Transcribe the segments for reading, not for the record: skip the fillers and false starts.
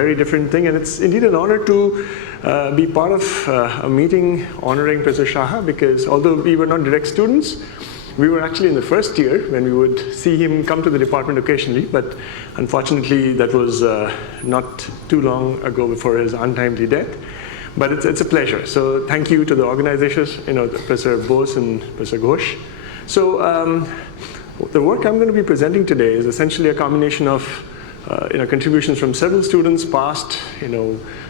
very different thing, and it's indeed an honor to be part of a meeting honoring Professor Shaha, because although we were not direct students, we were actually in the first year when we would see him come to the department occasionally, but unfortunately that was not too long ago before his untimely death. But it's a pleasure. So thank you to the organizers, Professor Bose and Professor Ghosh. So the work I'm going to be presenting today is essentially a combination of contributions from several students, past,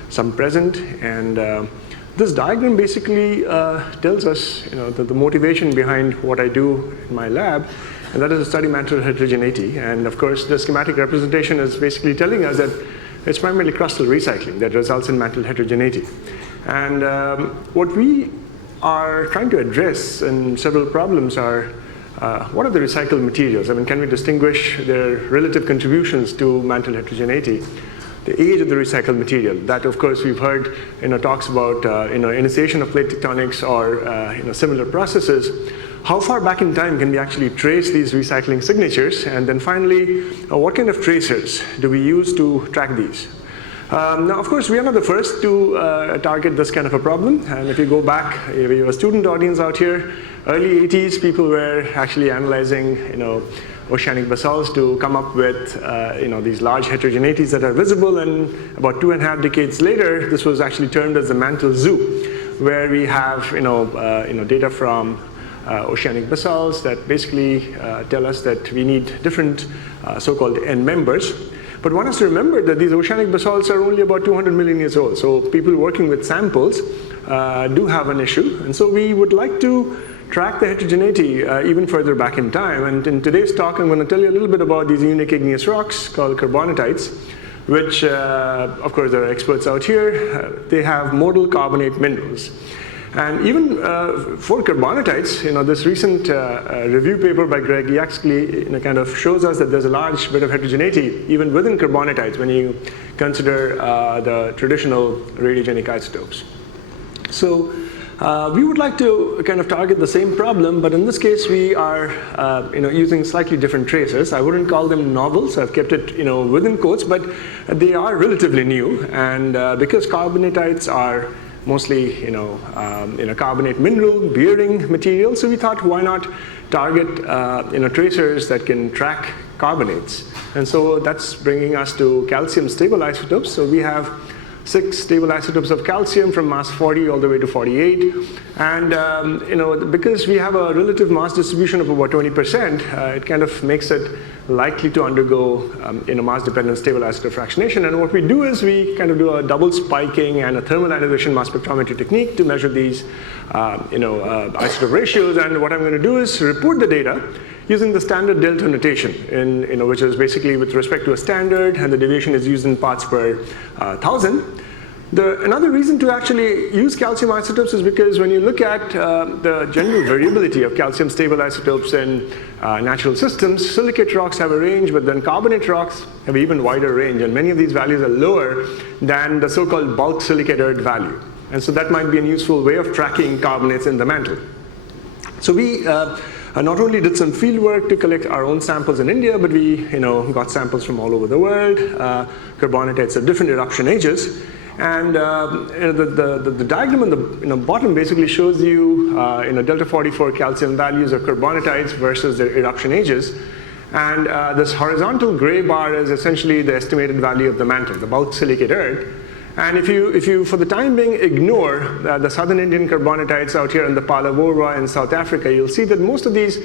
some present, and this diagram basically tells us the motivation behind what I do in my lab, and that is to study mantle heterogeneity. And of course, the schematic representation is basically telling us that it's primarily crustal recycling that results in mantle heterogeneity. And what we are trying to address in several problems are what are the recycled materials? I mean, can we distinguish their relative contributions to mantle heterogeneity? The age of the recycled material. That, of course, we've heard talks about initiation of plate tectonics or similar processes. How far back in time can we actually trace these recycling signatures? And then finally, what kind of tracers do we use to track these? Now, of course, we are not the first to target this kind of a problem. And if you go back, if you have a student audience out here, early 80s, people were actually analyzing oceanic basalts to come up with these large heterogeneities that are visible. And about 2.5 decades later, this was actually termed as the mantle zoo, where we have data from oceanic basalts that basically tell us that we need different so-called end members. But one has to remember that these oceanic basalts are only about 200 million years old. So people working with samples do have an issue. And so we would like to track the heterogeneity even further back in time. And in today's talk, I'm going to tell you a little bit about these unique igneous rocks called carbonatites, which, of course, there are experts out here. They have modal carbonate minerals. And even for carbonatites, this recent review paper by Greg Yaxley kind of shows us that there's a large bit of heterogeneity even within carbonatites when you consider the traditional radiogenic isotopes. So we would like to kind of target the same problem, but in this case we are using slightly different tracers. I wouldn't call them novel, so I've kept it within quotes, but they are relatively new. And because carbonatites are mostly carbonate mineral bearing material, so we thought why not target tracers that can track carbonates. And so that's bringing us to calcium stable isotopes. So we have 6 stable isotopes of calcium from mass 40 all the way to 48. And because we have a relative mass distribution of about 20%, it kind of makes it likely to undergo mass-dependent stable isotope fractionation. And what we do is we kind of do a double spiking and a thermal ionization mass spectrometry technique to measure these isotope ratios. And what I'm going to do is report the data using the standard delta notation, which is basically with respect to a standard, and the deviation is used in parts per 1,000. Another reason to actually use calcium isotopes is because when you look at the general variability of calcium stable isotopes in natural systems, silicate rocks have a range, but then carbonate rocks have an even wider range, and many of these values are lower than the so-called bulk silicate earth value. And so that might be a useful way of tracking carbonates in the mantle. So we not only did some field work to collect our own samples in India, but we got samples from all over the world, carbonatites of different eruption ages. And the diagram on the bottom basically shows you delta 44 calcium values of carbonatites versus their eruption ages. And this horizontal gray bar is essentially the estimated value of the mantle, the bulk silicate earth. And if you, for the time being, ignore the southern Indian carbonatites out here in the Palabora in South Africa, you'll see that most of these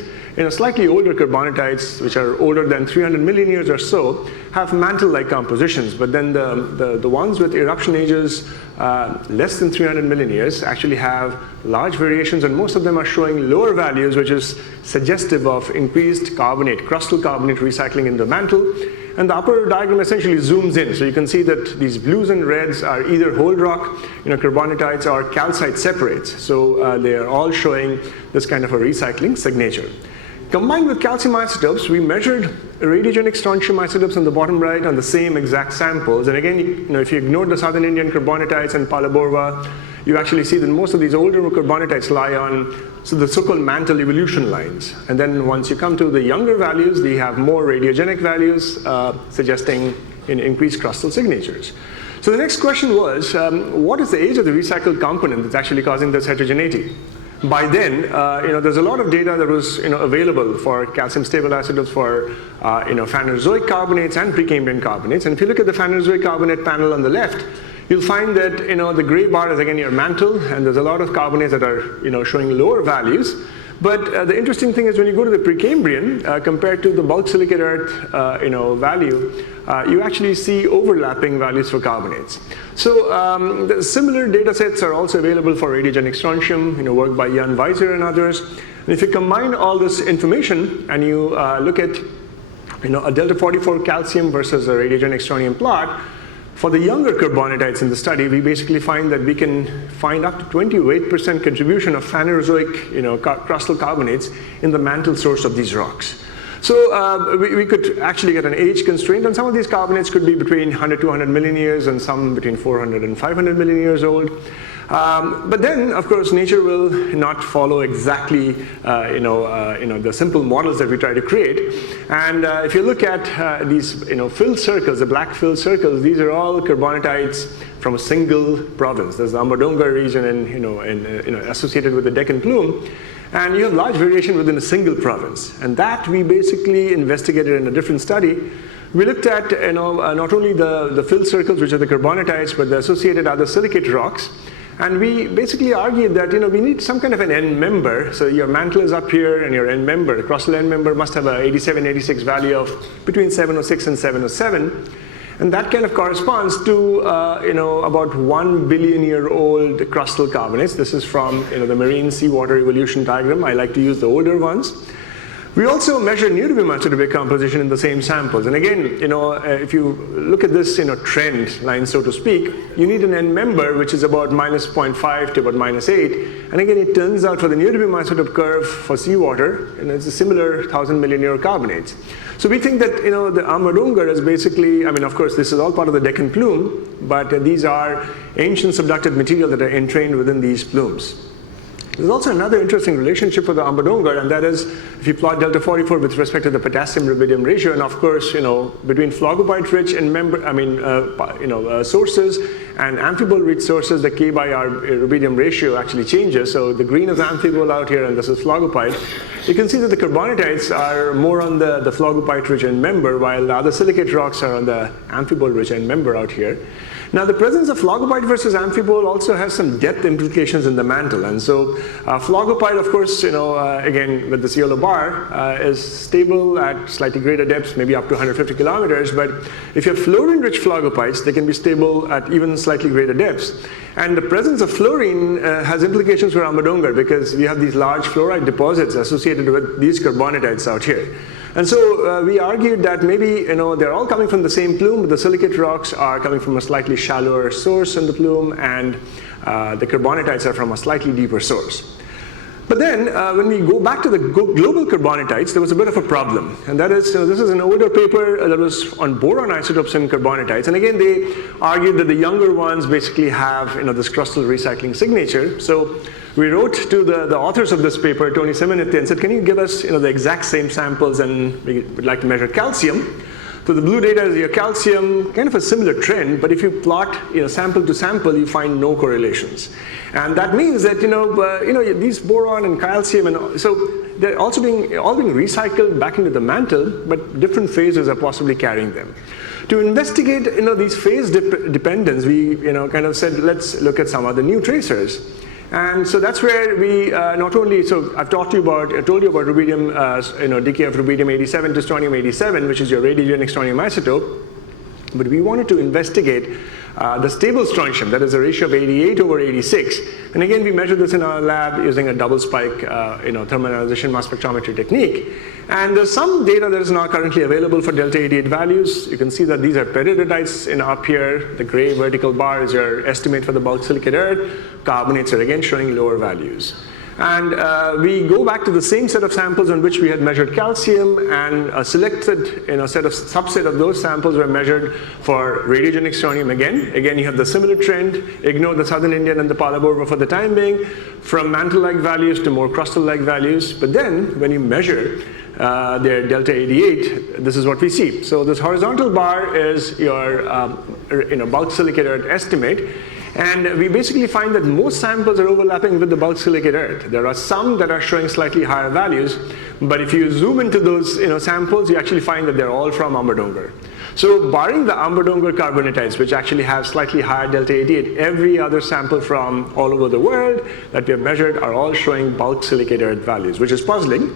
slightly older carbonatites, which are older than 300 million years or so, have mantle-like compositions. But then the ones with eruption ages less than 300 million years actually have large variations, and most of them are showing lower values, which is suggestive of increased crustal carbonate recycling in the mantle. And the upper diagram essentially zooms in. So you can see that these blues and reds are either whole rock carbonatites or calcite separates. So they are all showing this kind of a recycling signature. Combined with calcium isotopes, we measured radiogenic strontium isotopes on the bottom right on the same exact samples. And again, if you ignore the southern Indian carbonatites and Palabora, you actually see that most of these older carbonatites lie on the so-called mantle evolution lines. And then once you come to the younger values, they have more radiogenic values, suggesting in increased crustal signatures. So the next question was, what is the age of the recycled component that's actually causing this heterogeneity? By then, there's a lot of data that was available for calcium stable isotopes for Phanerozoic carbonates and Precambrian carbonates. And if you look at the Phanerozoic carbonate panel on the left, you'll find that the gray bar is again your mantle, and there's a lot of carbonates that are showing lower values. But the interesting thing is when you go to the Precambrian, compared to the bulk silicate earth value, you actually see overlapping values for carbonates. So the similar data sets are also available for radiogenic strontium, work by Jan Weiser and others. And if you combine all this information and you look at a delta 44 calcium versus a radiogenic strontium plot, for the younger carbonatites in the study, we basically find that we can find up to 28% contribution of Phanerozoic crustal carbonates in the mantle source of these rocks. So we could actually get an age constraint, and some of these carbonates could be between 100 to 200 million years, and some between 400 and 500 million years old. But then, of course, nature will not follow exactly the simple models that we try to create. And if you look at these filled circles, the black filled circles, these are all carbonatites from a single province. There's the Ambadonga region associated with the Deccan plume. And you have large variation within a single province. And that we basically investigated in a different study. We looked at not only the filled circles, which are the carbonatites, but the associated other silicate rocks. And we basically argued that we need some kind of an end member. So your mantle is up here, and your end member, the crustal end member, must have a 87, 86 value of between 706 and 707. And that kind of corresponds to about 1 billion year old crustal carbonates. This is from the marine seawater evolution diagram. I like to use the older ones. We also measure neodymium isotopic composition in the same samples. And again, if you look at this trend line, so to speak, you need an end member which is about -0.5 to about -8. And again, it turns out for the neodymium isotope curve for seawater, it's a similar 1,000 million year carbonates. So we think that the Ambadonga is basically, of course, this is all part of the Deccan plume, but these are ancient subducted material that are entrained within these plumes. There's also another interesting relationship with the Ambadonga, and that is if you plot delta 44 with respect to the potassium rubidium ratio, and of course, between phlogopite rich and sources and amphibole rich sources, the K by R rubidium ratio actually changes. So the green is amphibole out here, and this is phlogopite. You can see that the carbonatites are more on the phlogopite rich end member, while the other silicate rocks are on the amphibole rich end member out here. Now, the presence of phlogopite versus amphibole also has some depth implications in the mantle. And so phlogopite, of course, again, with this yellow bar, is stable at slightly greater depths, maybe up to 150 kilometers. But if you have fluorine-rich phlogopipes, they can be stable at even slightly greater depths. And the presence of fluorine has implications for Ambadonga, because we have these large fluoride deposits associated with these carbonatites out here. And so we argued that maybe they're all coming from the same plume, but the silicate rocks are coming from a slightly shallower source in the plume, and the carbonatites are from a slightly deeper source. But then when we go back to the global carbonatites, there was a bit of a problem. And that is, this is an older paper that was on boron isotopes in carbonatites. And again, they argued that the younger ones basically have this crustal recycling signature. So we wrote to the authors of this paper, Tony Simonetti, and said, can you give us the exact same samples, and we would like to measure calcium. So the blue data is your calcium, kind of a similar trend, but if you plot sample to sample, you find no correlations. And that means that these boron and calcium, and so they're also all being recycled back into the mantle, but different phases are possibly carrying them. To investigate these phase dependence, we kind of said, let's look at some other new tracers. And so that's where we not only, so I've told you about rubidium, decay of rubidium-87 to strontium-87, which is your radiogenic strontium isotope, but we wanted to investigate the stable strontium, that is a ratio of 88/86. And again, we measured this in our lab using a double spike thermalization mass spectrometry technique. And there's some data that is now currently available for delta 88 values. You can see that these are peridiotites up here. The gray vertical bar is your estimate for the bulk silicate earth. Carbonates are again showing lower values. And we go back to the same set of samples on which we had measured calcium, and a selected subset of those samples were measured for radiogenic strontium again. Again, you have the similar trend. Ignore the Southern Indian and the Palaborva for the time being, from mantle-like values to more crustal-like values. But then, when you measure their delta 88, this is what we see. So this horizontal bar is your bulk silicate earth estimate. And we basically find that most samples are overlapping with the bulk silicate earth. There are some that are showing slightly higher values, but if you zoom into those samples, you actually find that they're all from Ambadongar. So barring the Ambadongar carbonatites, which actually have slightly higher delta 88, every other sample from all over the world that we have measured are all showing bulk silicate earth values, which is puzzling.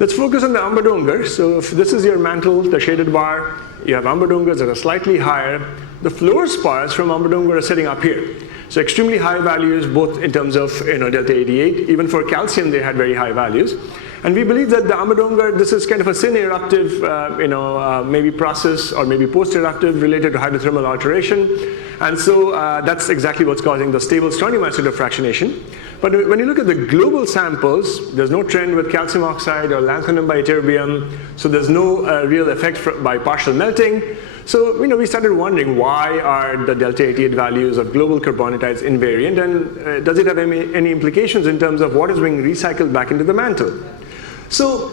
Let's focus on the Ambadongar. So if this is your mantle, the shaded bar, you have Ambadongars that are slightly higher. The fluorspars from Ambadongar are sitting up here. So extremely high values, both in terms of delta 88. Even for calcium, they had very high values. And we believe that the Ambadongar, this is kind of a syn-eruptive, maybe process or maybe post-eruptive related to hydrothermal alteration. And so that's exactly what's causing the stable strontium isotope fractionation. But when you look at the global samples, there's no trend with calcium oxide or lanthanum by ytterbium. So there's no real effect by partial melting. So we started wondering, why are the delta 88 values of global carbonatites invariant, and does it have any implications in terms of what is being recycled back into the mantle? So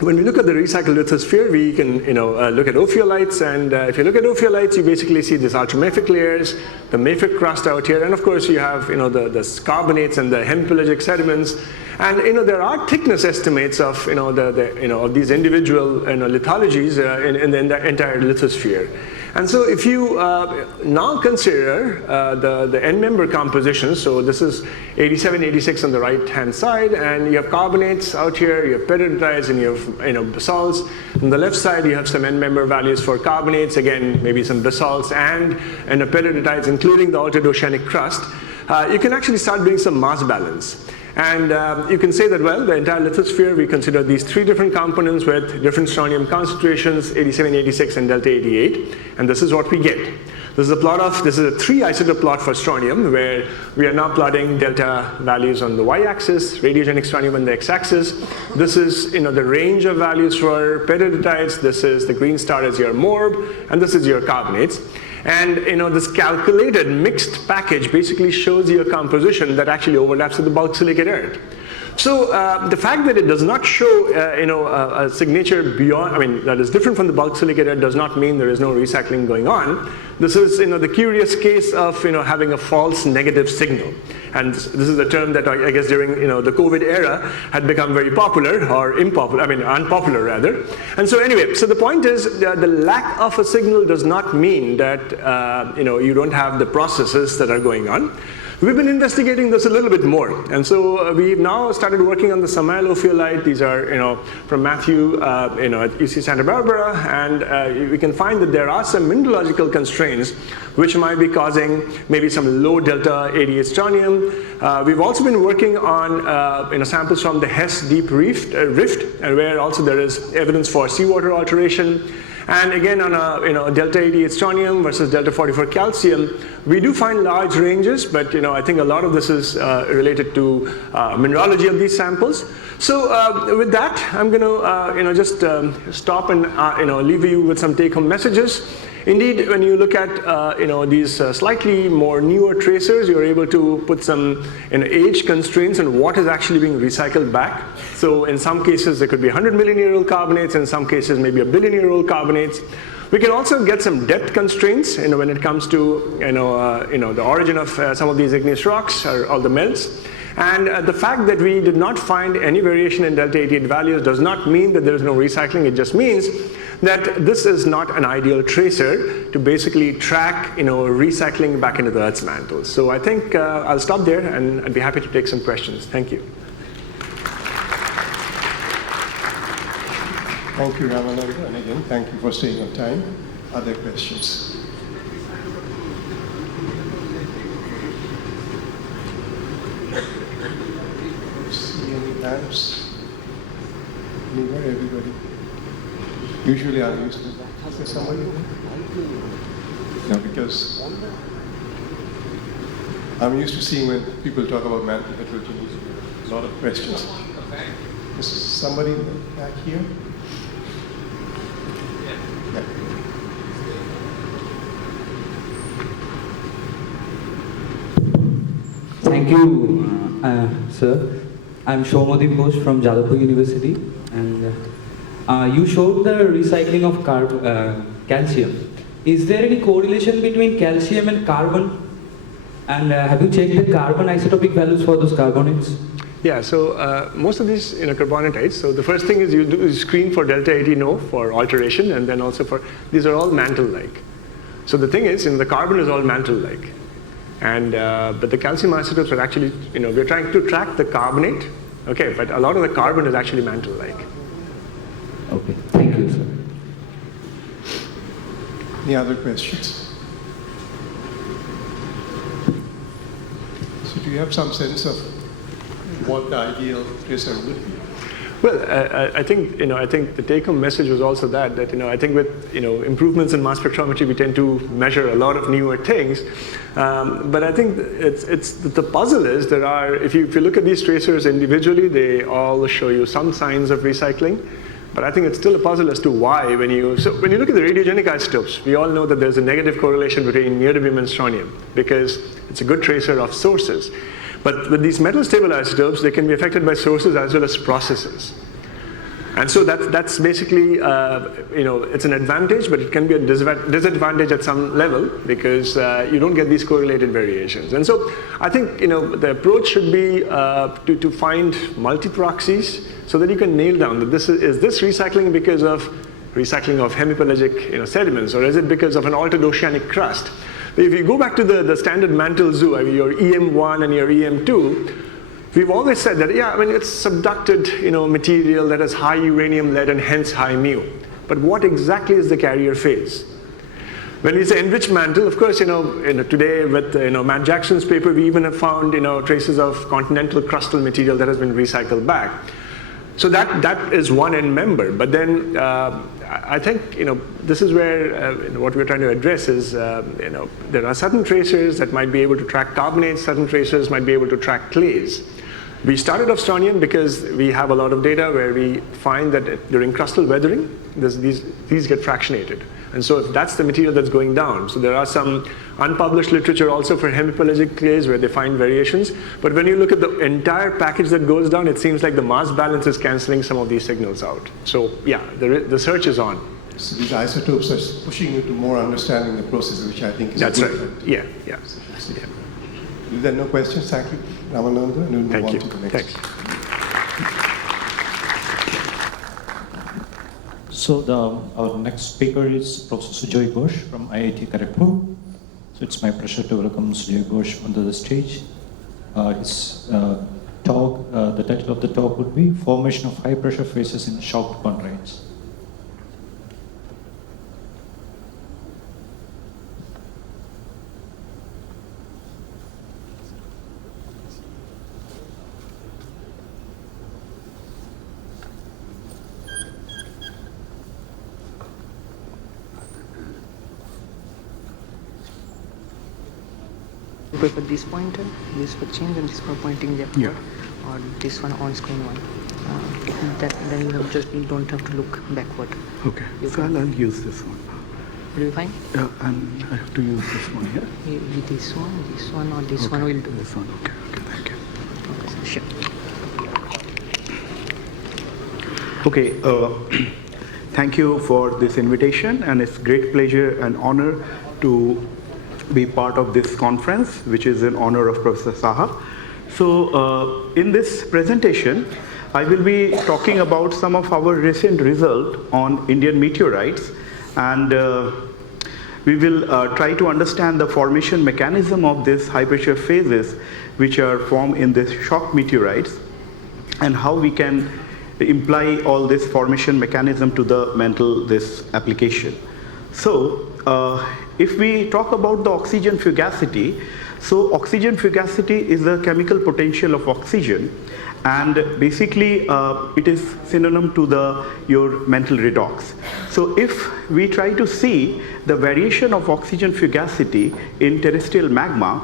when we look at the recycled lithosphere, we can look at ophiolites, and if you look at ophiolites, you basically see these ultramafic layers, the mafic crust out here, and of course you have the carbonates and the hemipelagic sediments, and there are thickness estimates of of these individual lithologies in the entire lithosphere. And so if you now consider the end-member composition, so this is 87, 86 on the right-hand side, and you have carbonates out here, you have peridotite, and you have basalts. On the left side, you have some end-member values for carbonates, again, maybe some basalts and peridotites, including the altered oceanic crust. You can actually start doing some mass balance. And you can say that, well, the entire lithosphere, we consider these three different components with different strontium concentrations, 87, 86, and delta 88. And this is what we get. This is a three isotope plot for strontium, where we are now plotting delta values on the y-axis, radiogenic strontium on the x-axis. This is the range of values for peridotites. This is the green star is your morb, and this is your carbonates. And this calculated mixed package basically shows you a composition that actually overlaps with the bulk silicate earth. So the fact that it does not show a signature beyond, that is different from the bulk silicate earth, does not mean there is no recycling going on. This is the curious case of having a false negative signal. And this is a term that I guess during the COVID era had become very popular, or unpopular rather. And so anyway, so the point is that the lack of a signal does not mean that you don't have the processes that are going on. We've been investigating this a little bit more, and so we've now started working on the Samael ophiolite. These are from Matthew at UC Santa Barbara, and we can find that there are some mineralogical constraints which might be causing maybe some low delta 88 strontium. We've also been working on samples from the Hess Deep Rift, and where also there is evidence for seawater alteration. And again, on a delta 88 strontium versus delta 44 calcium, we do find large ranges, but I think a lot of this is related to mineralogy of these samples. So with that, I'm going to just stop and leave you with some take-home messages. Indeed, when you look at these slightly more newer tracers, you're able to put some age constraints on what is actually being recycled back. So in some cases, there could be 100 million-year-old carbonates. In some cases, maybe a billion-year-old carbonates. We can also get some depth constraints when it comes to the origin of some of these igneous rocks or all the melts. And the fact that we did not find any variation in delta 88 values does not mean that there is no recycling. It just means that this is not an ideal tracer to basically track recycling back into the Earth's mantle. So I think I'll stop there, and I'd be happy to take some questions. Thank you. Thank you, Ramananda, and again, thank you for staying on time. Other questions? See any hands? Anywhere, everybody? Usually I'm used to that. Is there somebody there? No, because I'm used to seeing when people talk about mantle heterogeneity, a lot of questions. Is somebody back here? Yeah. Thank you, sir. I'm Shomadip Ghosh from Jadavpur University, and You showed the recycling of calcium. Is there any correlation between calcium and carbon? And have you checked the carbon isotopic values for those carbonates? Yeah, so most of these carbonatites, so the first thing is you screen for delta 18O for alteration, and then also for, these are all mantle-like. So the thing is, the carbon is all mantle-like. And, but the calcium isotopes are actually, we're trying to track the carbonate, okay, but a lot of the carbon is actually mantle-like. Okay, thank you, sir. Any other questions? So do you have some sense of what the ideal tracer would be? Well, I think the take-home message was also that I think with improvements in mass spectrometry, we tend to measure a lot of newer things. But I think the puzzle is there are, if you look at these tracers individually, they all show you some signs of recycling. But I think it's still a puzzle as to why when you look at the radiogenic isotopes, we all know that there's a negative correlation between neodymium and strontium because it's a good tracer of sources. But with these metal stable isotopes, they can be affected by sources as well as processes. And so that's basically, it's an advantage, but it can be a disadvantage at some level because you don't get these correlated variations. And so I think, the approach should be to find multi-proxies so that you can nail down that is this recycling because of recycling of hemipelagic sediments, or is it because of an altered oceanic crust? If you go back to the standard mantle zoo, your EM1 and your EM2, we've always said that, it's subducted material that has high uranium lead and hence high mu. But what exactly is the carrier phase? When we say enriched mantle, of course, today with Matt Jackson's paper, we even have found traces of continental crustal material that has been recycled back. So that is one end member. But then I think this is where what we're trying to address is there are certain tracers that might be able to track carbonates, certain tracers might be able to track clays. We started off strontium because we have a lot of data where we find that during crustal weathering, these get fractionated. And so if that's the material that's going down, so there are some unpublished literature also for hemipelagic clays where they find variations. But when you look at the entire package that goes down, it seems like the mass balance is canceling some of these signals out. So yeah, the search is on. So these isotopes are pushing you to more understanding the process, which I think is that's a good right. thing. Yeah. If there are no questions, thank you, Ramananda, and we'll move Thank on you. to the next. Thanks. So our next speaker is Professor Sujoy Ghosh from IIT Kharagpur. So it's my pleasure to welcome Sujoy Ghosh onto the stage. His talk, the title of the talk would be Formation of High Pressure Phases in Shocked Chondrites. Prefer this pointer, this for change, and this for pointing the upward, or this one on screen one. Then you don't have to look backward. Okay, so I'll use this one. Will you find? And I have to use this one here. This one, or this one will do. This one, okay, thank you. Okay, sure. Okay, thank you for this invitation, and it's great pleasure and honor to be part of this conference, which is in honor of Professor Saha. So in this presentation, I will be talking about some of our recent results on Indian meteorites, and we will try to understand the formation mechanism of these high pressure phases which are formed in these shock meteorites, and how we can imply all this formation mechanism to the this application. So if we talk about the oxygen fugacity, so oxygen fugacity is the chemical potential of oxygen, and basically it is synonym to your mantle redox. So if we try to see the variation of oxygen fugacity in terrestrial magma,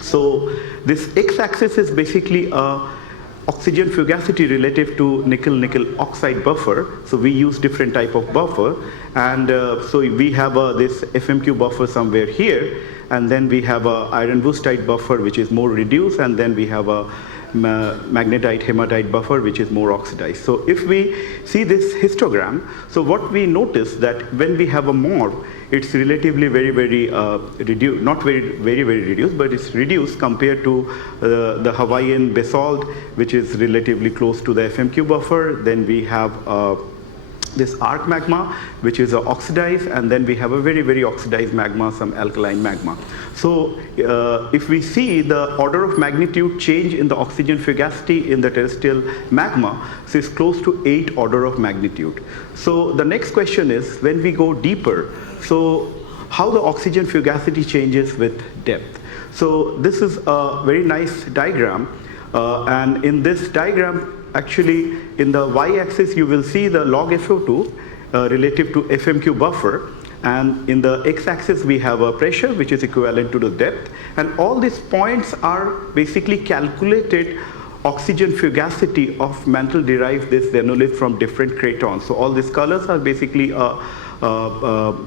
so this x-axis is basically oxygen fugacity relative to nickel-nickel oxide buffer. So we use different type of buffer, and so we have this FMQ buffer somewhere here, and then we have a iron wustite buffer which is more reduced, and then we have a magnetite hematite buffer, which is more oxidized. So if we see this histogram, so what we notice that when we have a morph, it's relatively very reduced, not very reduced, but it's reduced compared to the Hawaiian basalt, which is relatively close to the FMQ buffer. Then we have this arc magma, which is oxidized, and then we have a very oxidized magma, some alkaline magma. So if we see the order of magnitude change in the oxygen fugacity in the terrestrial magma, so it's close to 8 order of magnitude. So the next question is, when we go deeper, so how the oxygen fugacity changes with depth. So this is a very nice diagram, and in this diagram, actually, in the y-axis, you will see the log FO2 relative to FMQ buffer, and in the x-axis, we have a pressure which is equivalent to the depth, and all these points are basically calculated oxygen fugacity of mantle-derived this xenolith from different cratons. So all these colors are basically mantle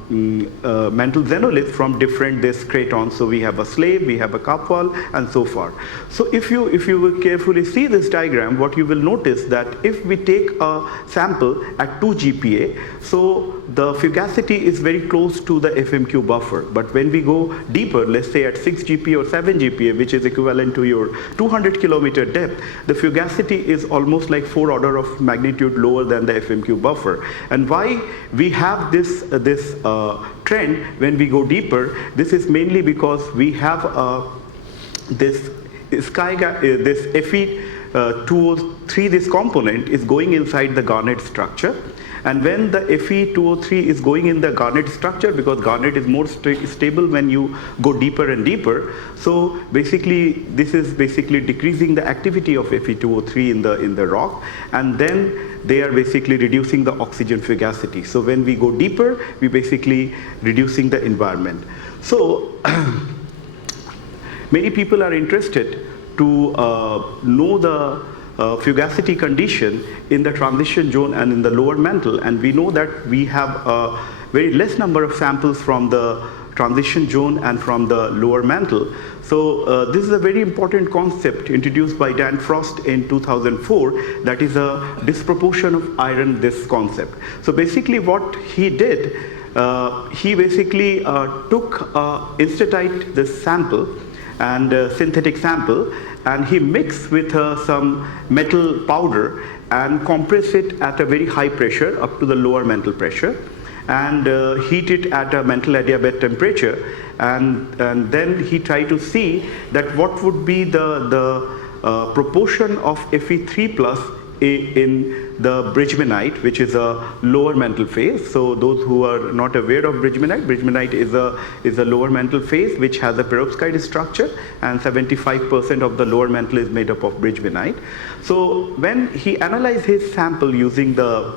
xenolith from different this cratons. So we have a slave, we have a cup wall, and so forth. So if you will carefully see this diagram, what you will notice that if we take a sample at 2 GPa, so the fugacity is very close to the FMQ buffer. But when we go deeper, let's say at 6 GPa or 7 GPa, which is equivalent to your 200 kilometer depth, the fugacity is almost like 4 order of magnitude lower than the FMQ buffer. And why we have this trend when we go deeper, this is mainly because we have this Fe203, this component is going inside the garnet structure. And when the Fe203 is going in the garnet structure, because garnet is more stable when you go deeper and deeper, so basically this is basically decreasing the activity of Fe203 in the rock, and then they are basically reducing the oxygen fugacity. So when we go deeper, we basically reducing the environment. So many people are interested to know the fugacity condition in the transition zone and in the lower mantle, and we know that we have a very less number of samples from the transition zone and from the lower mantle. So this is a very important concept introduced by Dan Frost in 2004, that is a disproportion of iron, this concept. So basically what he did, he basically took instantite this sample and synthetic sample, and he mixed with some metal powder and compressed it at a very high pressure up to the lower mantle pressure, and heat it at a mantle adiabatic temperature, and then he tried to see that what would be the proportion of Fe3 plus in the bridgemanite, which is a lower mantle phase. So those who are not aware of bridgemanite is a lower mantle phase which has a perovskite structure, and 75% of the lower mantle is made up of bridgemanite. So when he analyzed his sample using the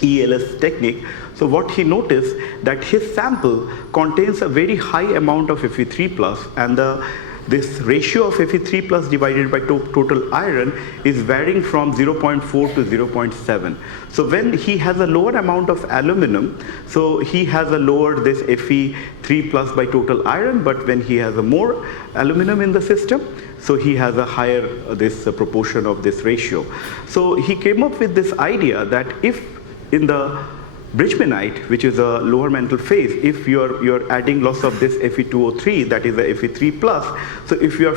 ELS technique, so what he noticed that his sample contains a very high amount of Fe3 plus, and this ratio of Fe3 plus divided by total iron is varying from 0.4 to 0.7. So when he has a lower amount of aluminum, so he has a lower this Fe3 plus by total iron, but when he has a more aluminum in the system, so he has a higher this proportion of this ratio. So he came up with this idea that if in the bridgemanite, which is a lower mantle phase, if you're adding lots of this Fe203, that is a Fe3 plus, so if you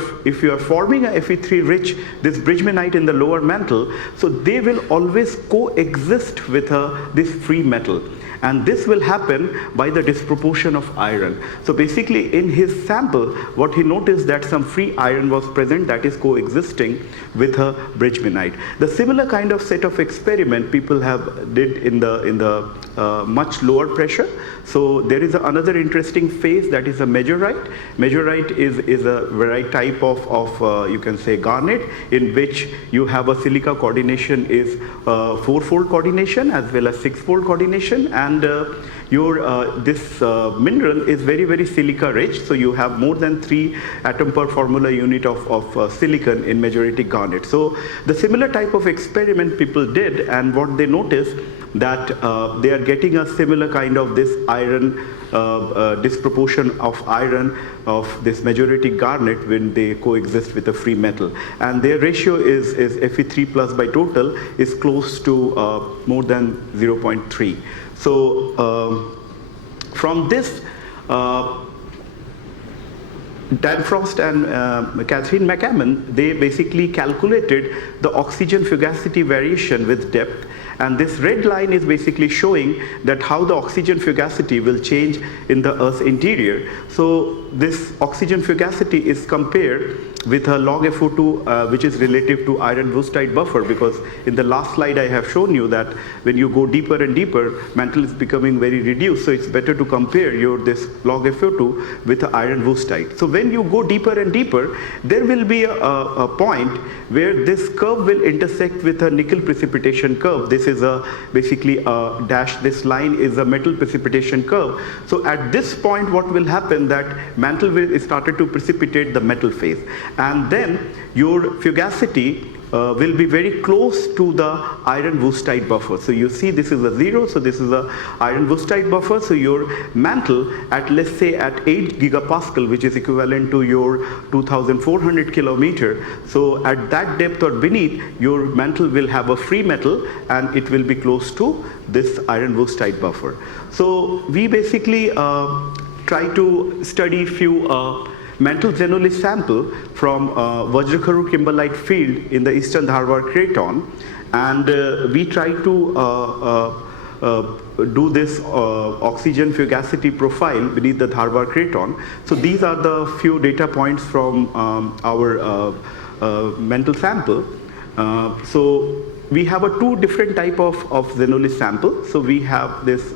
are forming a Fe3 rich this bridgemanite in the lower mantle, so they will always coexist with this free metal. And this will happen by the disproportion of iron. So basically in his sample, what he noticed that some free iron was present that is coexisting with a bridgemanite. The similar kind of set of experiment people have did in the much lower pressure. So there is another interesting phase, that is a majorite. Majorite is a variety type of you can say garnet, in which you have a silica coordination is 4-fold coordination as well as 6-fold coordination, and this mineral is very silica rich, so you have more than 3 atom per formula unit of silicon in majoritic garnet. So the similar type of experiment people did, and what they noticed that they are getting a similar kind of this iron, disproportion of iron of this majority garnet when they coexist with a free metal. And their ratio is Fe3 plus by total is close to more than 0.3. So from this, Dan Frost and Catherine McCammon, they basically calculated the oxygen fugacity variation with depth, and this red line is basically showing that how the oxygen fugacity will change in the Earth's interior. So this oxygen fugacity is compared with a log FO2 which is relative to iron wüstite buffer, because in the last slide I have shown you that when you go deeper and deeper, mantle is becoming very reduced, so it's better to compare this log FO2 with the iron wüstite. So when you go deeper and deeper, there will be a point where this curve will intersect with a nickel precipitation curve. This is basically a dash, this line is a metal precipitation curve. So at this point what will happen, that mantle will started to precipitate the metal phase, and then your fugacity will be very close to the iron wüstite buffer. So you see this is a 0, so this is a iron wüstite buffer. So your mantle at, let's say, at 8 gigapascal, which is equivalent to your 2,400 kilometer. So at that depth or beneath, your mantle will have a free metal and it will be close to this iron wüstite buffer. So we basically try to study few mantle xenolith sample from Vajrakharu kimberlite field in the eastern Dharwar craton, and we try to do this oxygen fugacity profile beneath the Dharwar craton. So these are the few data points from our mantle sample. So we have two different type of xenolith sample. So we have this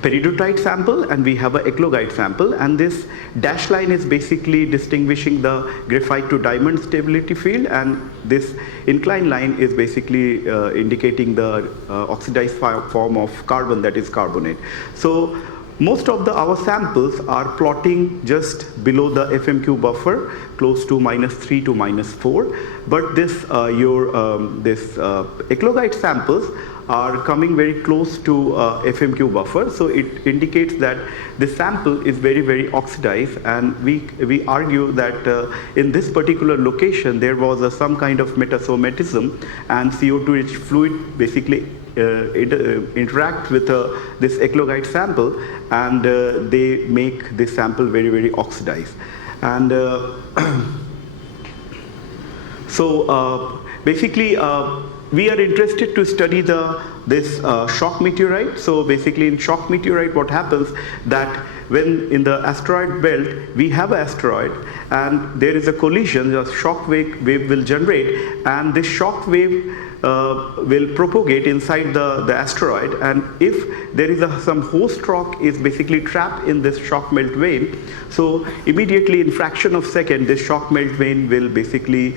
peridotite sample and we have a eclogite sample, and this dash line is basically distinguishing the graphite to diamond stability field, and this inclined line is basically indicating the oxidized form of carbon, that is carbonate. So most of our samples are plotting just below the FMQ buffer, close to -3 to -4, but this eclogite samples are coming very close to FMQ buffer, so it indicates that the sample is very, very oxidized, and we argue that in this particular location there was some kind of metasomatism, and CO2-rich fluid basically interact with this eclogite sample, and they make this sample very, very oxidized. And so basically we are interested to study this shock meteorite. So basically in shock meteorite what happens that when in the asteroid belt we have an asteroid and there is a collision, a shock wave will generate, and this shock wave will propagate inside the asteroid, and if there is some host rock is basically trapped in this shock melt vein, so immediately in fraction of second this shock melt vein will basically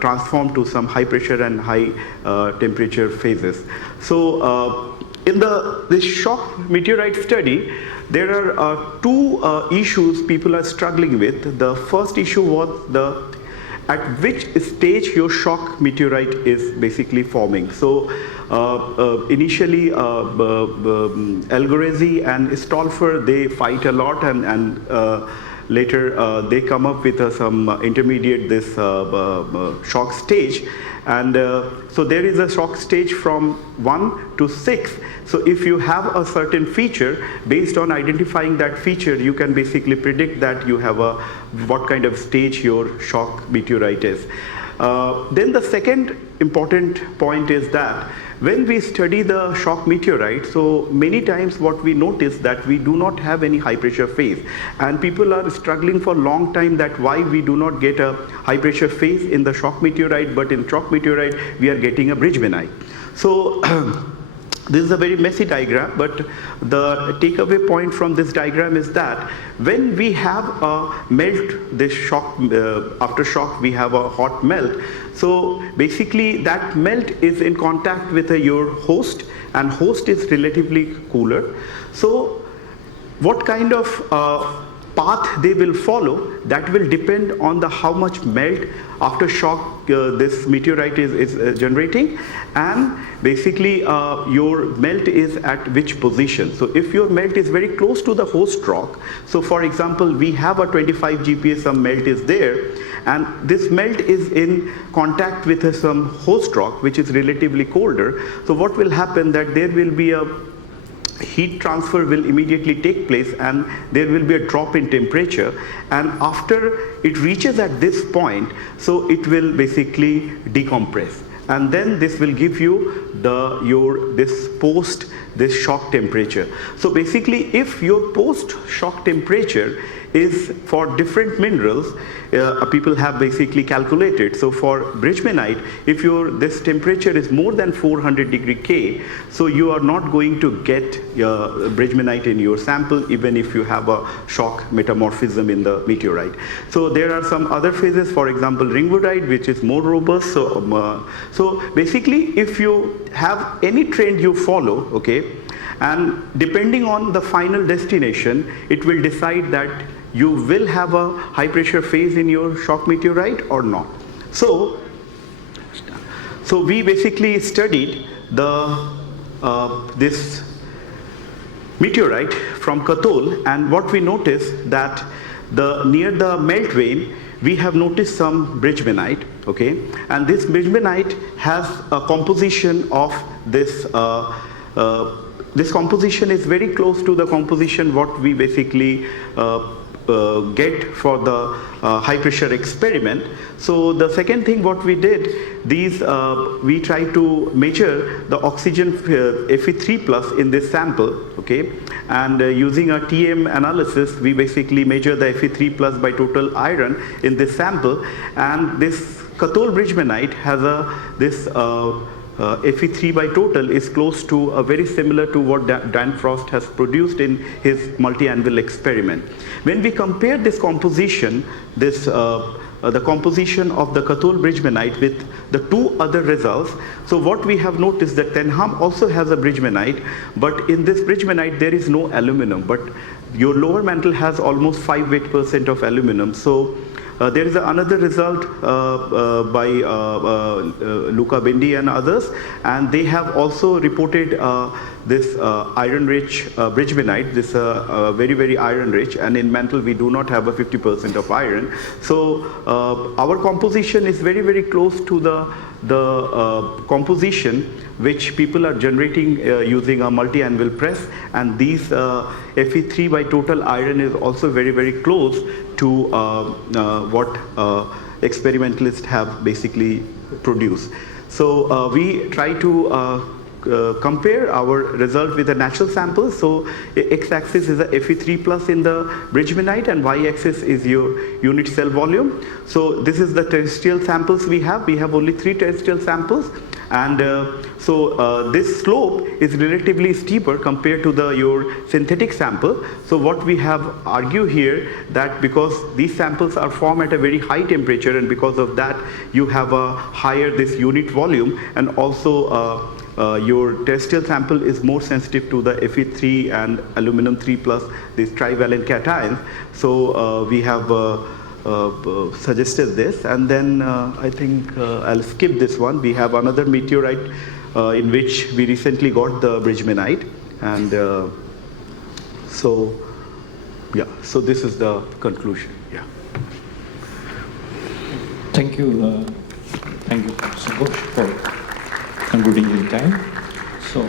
transform to some high pressure and high temperature phases. So in this shock meteorite study, there are two issues people are struggling with. The first issue was at which stage your shock meteorite is basically forming. So initially Algorezi and Stolfer, they fight a lot, and later they come up with some intermediate shock stage. And so there is a shock stage from 1 to 6. So if you have a certain feature, based on identifying that feature, you can basically predict that you have what kind of stage your shock meteorite is. Then the second important point is that when we study the shock meteorite, so many times what we notice that we do not have any high pressure phase, and people are struggling for a long time that why we do not get a high pressure phase in the shock meteorite, but in shock meteorite we are getting a Bridgmanite. So this is a very messy diagram, but the takeaway point from this diagram is that when we have a melt, this shock, after shock we have a hot melt. So basically that melt is in contact with your host, and host is relatively cooler. So what kind of path they will follow, that will depend on how much melt after shock this meteorite is generating, and basically your melt is at which position. So if your melt is very close to the host rock, so for example we have a 25 GPa some melt is there, and this melt is in contact with some host rock which is relatively colder. So what will happen, that there will be a heat transfer will immediately take place, and there will be a drop in temperature, and after it reaches at this point, so it will basically decompress, and then this will give you this shock temperature. So basically if your post shock temperature is for different minerals, people have basically calculated. So for bridgemanite, if this temperature is more than 400 degree K, so you are not going to get bridgemanite in your sample, even if you have a shock metamorphism in the meteorite. So there are some other phases, for example ringwoodite, which is more robust. So basically if you have any trend you follow, okay, and depending on the final destination, it will decide that you will have a high pressure phase in your shock meteorite or not. So we basically studied this meteorite from Kathol, and what we noticed that near the melt vein we have noticed some bridgemanite, okay, and this bridgemanite has a composition of this. This composition is very close to the composition what we basically get for the high pressure experiment. So the second thing what we did, we try to measure the oxygen Fe3+ in this sample, okay, and using a TM analysis we basically measure the Fe3+ by total iron in this sample, and this Kathol bridgemanite has this Fe3 by total is close to very similar to what Dan Frost has produced in his multi-anvil experiment. When we compare this composition, the composition of the Kathol bridgemanite with the two other results, so what we have noticed that Tenham also has a bridgemanite, but in this bridgemanite there is no aluminum, but your lower mantle has almost 5% of aluminum. So there is another result by Luca Bindi and others, and they have also reported this iron-rich bridgemanite, this very, very iron-rich, and in mantle we do not have a 50% of iron. So our composition is very, very close to the composition which people are generating using a multi-anvil press, and these Fe3 by total iron is also very, very close to what experimentalists have basically produced. So we try to compare our result with a natural sample. So x-axis is a Fe3+ in the bridgemanite, and y-axis is your unit cell volume. So this is the terrestrial samples we have. We have only 3 terrestrial samples, and so this slope is relatively steeper compared to your synthetic sample. So what we have argued here, that because these samples are formed at a very high temperature, and because of that you have a higher this unit volume, and also your terrestrial sample is more sensitive to the Fe3 and aluminum 3+, these trivalent cations. So we have suggested this, and then I think I'll skip this one. We have another meteorite in which we recently got the bridgemanite, and so yeah, so this is the conclusion. Yeah. Thank you, Professor Ghosh, for concluding in time. So,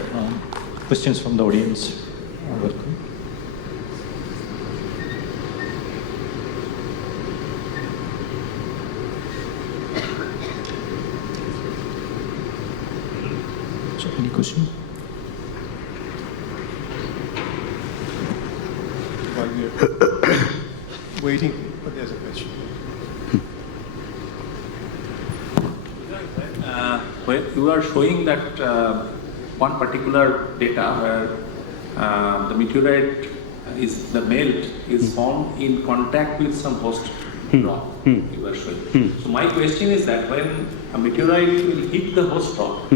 questions from the audience are welcome. So, any question? While we're waiting, but there's a question. When you are showing that one particular data where the meteorite the melt is formed in contact with some host rock, you are showing. So my question is that when a meteorite will hit the host rock,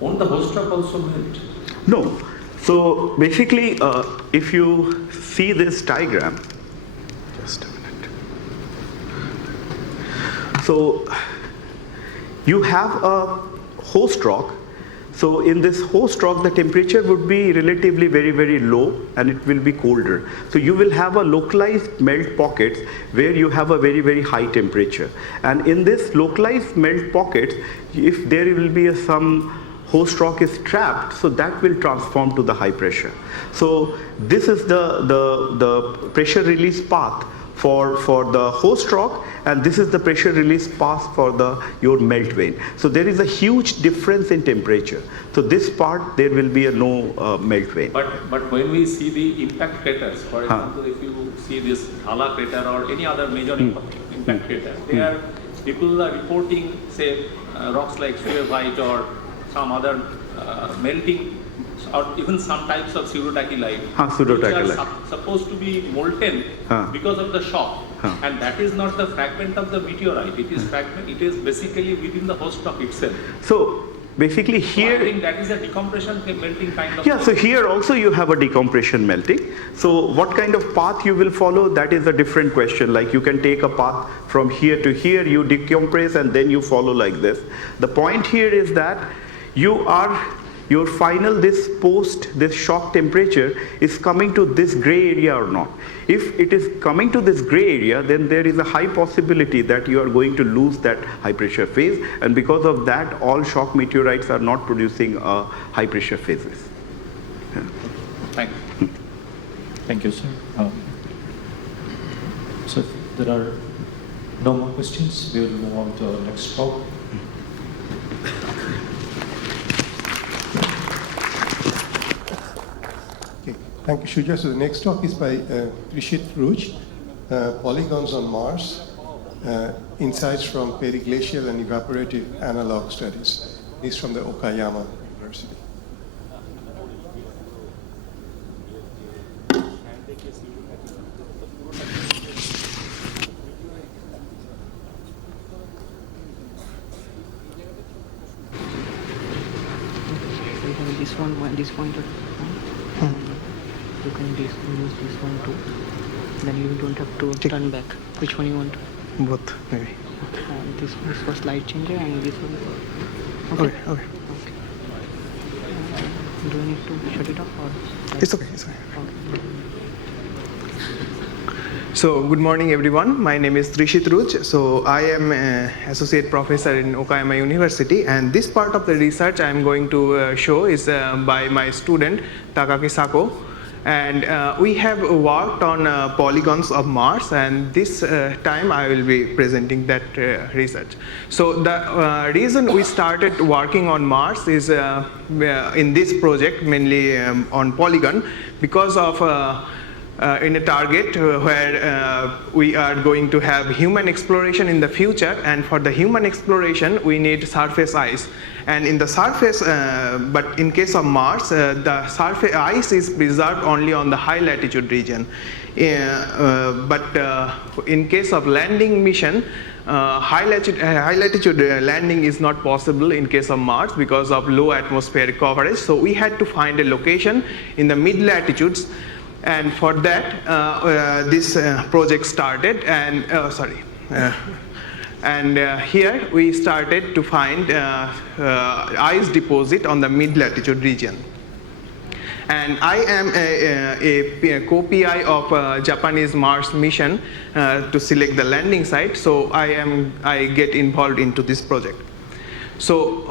won't the host rock also melt? No. So basically, if you see this diagram, just a minute. So you have a host rock. So in this host rock, the temperature would be relatively very, very low, and it will be colder. So you will have a localized melt pockets where you have a very, very high temperature. And in this localized melt pockets, if there will be some host rock is trapped, so that will transform to the high pressure. So this is the pressure release path for the host rock, and this is the pressure release path for your melt vein. So there is a huge difference in temperature. So this part, there will be no melt vein. But when we see the impact craters, for example, if you see this Hala crater or any other major impact crater, people are reporting, say, rocks like Suevite or some other melting, or even some types of pseudotachylite, which are supposed to be molten because of the shock. And that is not the fragment of the meteorite. It is fragment. It is basically within the host rock itself. So basically here, I think that is a decompression melting kind of. Yeah. So here also you have a decompression melting. So what kind of path you will follow, that is a different question. Like you can take a path from here to here, you decompress, and then you follow like this. The point here is that your final, this shock temperature is coming to this gray area or not. If it is coming to this gray area, then there is a high possibility that you are going to lose that high pressure phase, and because of that, all shock meteorites are not producing high pressure phases. Yeah. Thank you. Thank you, sir. So if there are no more questions, we will move on to our next talk. Thank you, Shuja. So the next talk is by Trishit Ruj, Polygons on Mars, Insights from Periglacial and Evaporative Analog Studies. He's from the Okayama University. This one too. You can use this one too. Then you don't have to turn back. Which one you want? Both, maybe. This was light changer, and this one. Okay. Do you need to shut it off or? It's okay. So good morning everyone, my name is Trishit Ruj. So I am an associate professor in Okayama University, and this part of the research I am going to show is by my student Takaki Sako, and we have worked on polygons of Mars, and this time I will be presenting that research. So the reason we started working on Mars is in this project mainly on polygon, because of in a target where we are going to have human exploration in the future, and for the human exploration we need surface ice. And in the surface, but in case of Mars, the surface ice is preserved only on the high latitude region. But in case of landing mission, high latitude landing is not possible in case of Mars because of low atmospheric coverage. So we had to find a location in the mid latitudes. And for that, this project started, and here we started to find ice deposit on the mid-latitude region. And I am a co-PI of Japanese Mars mission to select the landing site, so I get involved into this project. So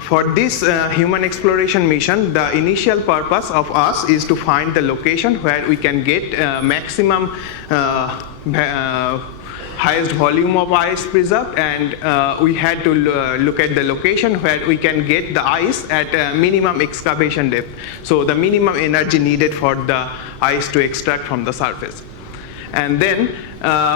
for this human exploration mission, the initial purpose of us is to find the location where we can get maximum highest volume of ice preserved, and we had to look at the location where we can get the ice at minimum excavation depth. So the minimum energy needed for the ice to extract from the surface. And then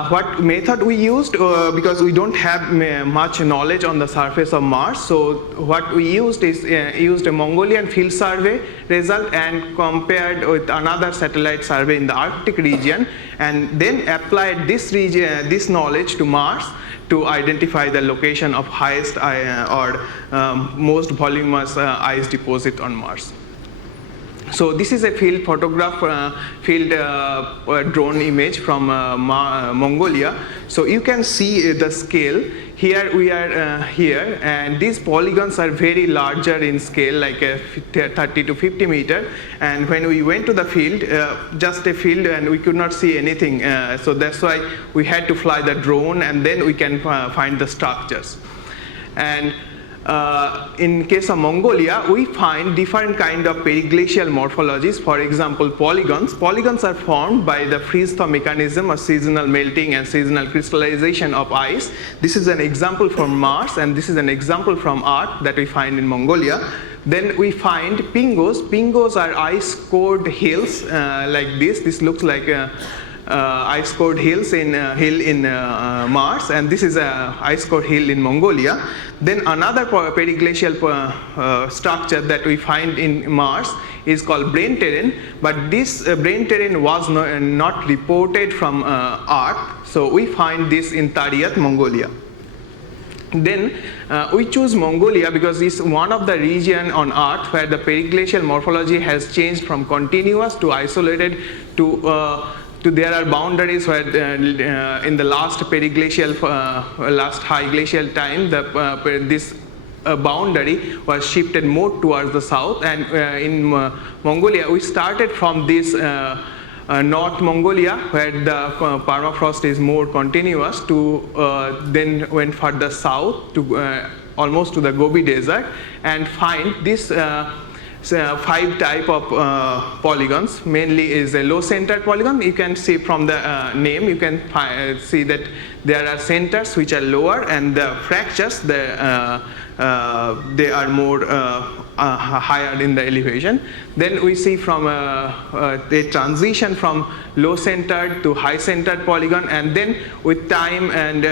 what method we used, because we don't have much knowledge on the surface of Mars, so what we used is used a Mongolian field survey result and compared with another satellite survey in the Arctic region, and then applied this knowledge to Mars to identify the location of highest or most voluminous ice deposit on Mars. So this is a field photograph, drone image from Mongolia. So you can see the scale. here we are here, and these polygons are very larger in scale, like 30 to 50 meter. And when we went to the field, just a field, and we could not see anything. So that's why we had to fly the drone, and then we can find the structures. And in case of Mongolia, we find different kind of periglacial morphologies. For example, polygons. Polygons are formed by the freeze-thaw mechanism of seasonal melting and seasonal crystallization of ice. This is an example from Mars, and this is an example from Earth that we find in Mongolia. Then we find pingos. Pingos are ice-cored hills like this. This looks like ice-cored hills in Mars, and this is a ice-cored hill in Mongolia. Then another periglacial structure that we find in Mars is called brain terrain, but this brain terrain was not reported from Earth, so we find this in Tariat, Mongolia. Then we choose Mongolia because it's one of the regions on Earth where the periglacial morphology has changed from continuous to isolated to there are boundaries where in the last periglacial, last high glacial time, this boundary was shifted more towards the south. And in Mongolia, we started from this North Mongolia, where the permafrost is more continuous, to then went further south to almost to the Gobi Desert, and find this 5 type of polygons. Mainly is a low centered polygon. You can see from the name, you can see that there are centers which are lower, and the fractures they are more higher in the elevation. Then we see from the transition from low centered to high centered polygon, and then with time and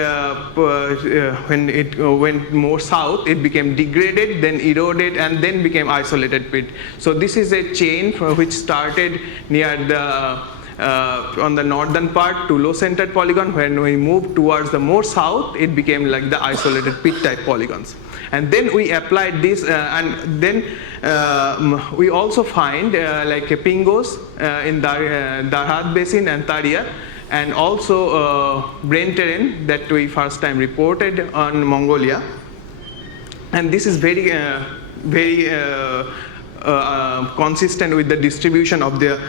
when it went more south, it became degraded, then eroded, and then became isolated pit. So this is a chain which started near the on the northern part to low centered polygon. When we moved towards the more south, it became like the isolated pit type polygons. And then we applied this, and then we also find like pingos in Darhat Basin and Tariat, and also brain terrain that we first time reported on Mongolia. And this is very consistent with the distribution of the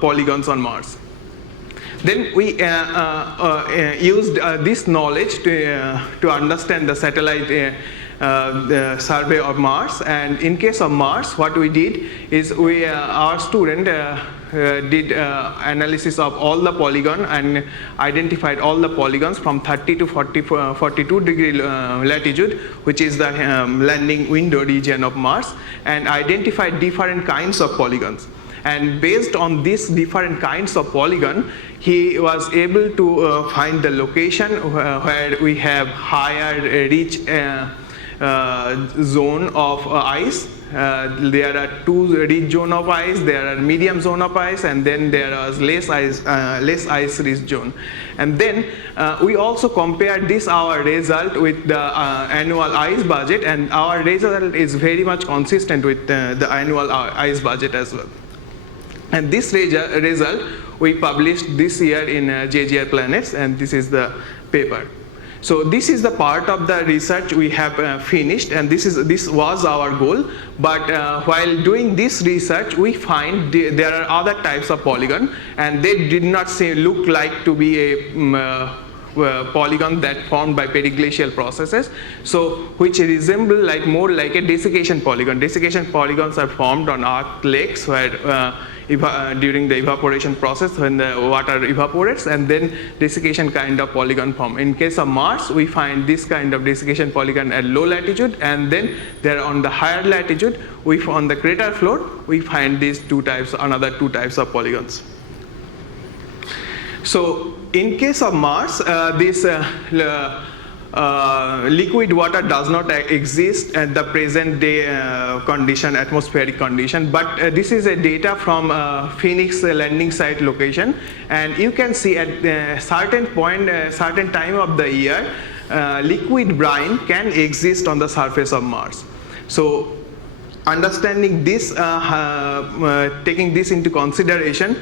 polygons on Mars. Then we used this knowledge to understand the satellite the survey of Mars. And in case of Mars, what we did is our student did analysis of all the polygon and identified all the polygons from 30 to 42 degree latitude, which is the landing window region of Mars, and identified different kinds of polygons. And based on these different kinds of polygon, he was able to find the location where we have higher rich zone of ice. There are 2 rich zone of ice, there are medium zone of ice, and then there is less ice rich zone. And then we also compared this our result with the annual ice budget, and our result is very much consistent with the annual ice budget as well. And this result we published this year in JGR Planets, and this is the paper. So this is the part of the research we have finished, and this was our goal. But while doing this research, we find there are other types of polygon, and they did not look like to be a polygon that formed by periglacial processes, so which resemble more like a desiccation polygon. Desiccation polygons are formed on Earth lakes where during the evaporation process, when the water evaporates, and then desiccation kind of polygon form. In case of Mars, we find this kind of desiccation polygon at low latitude, and then there on the higher latitude, on the crater floor, we find these another two types of polygons. So in case of Mars, this liquid water does not exist at the present day atmospheric condition, but this is a data from Phoenix landing site location, and you can see at a certain point, certain time of the year, liquid brine can exist on the surface of Mars. So understanding this, taking this into consideration,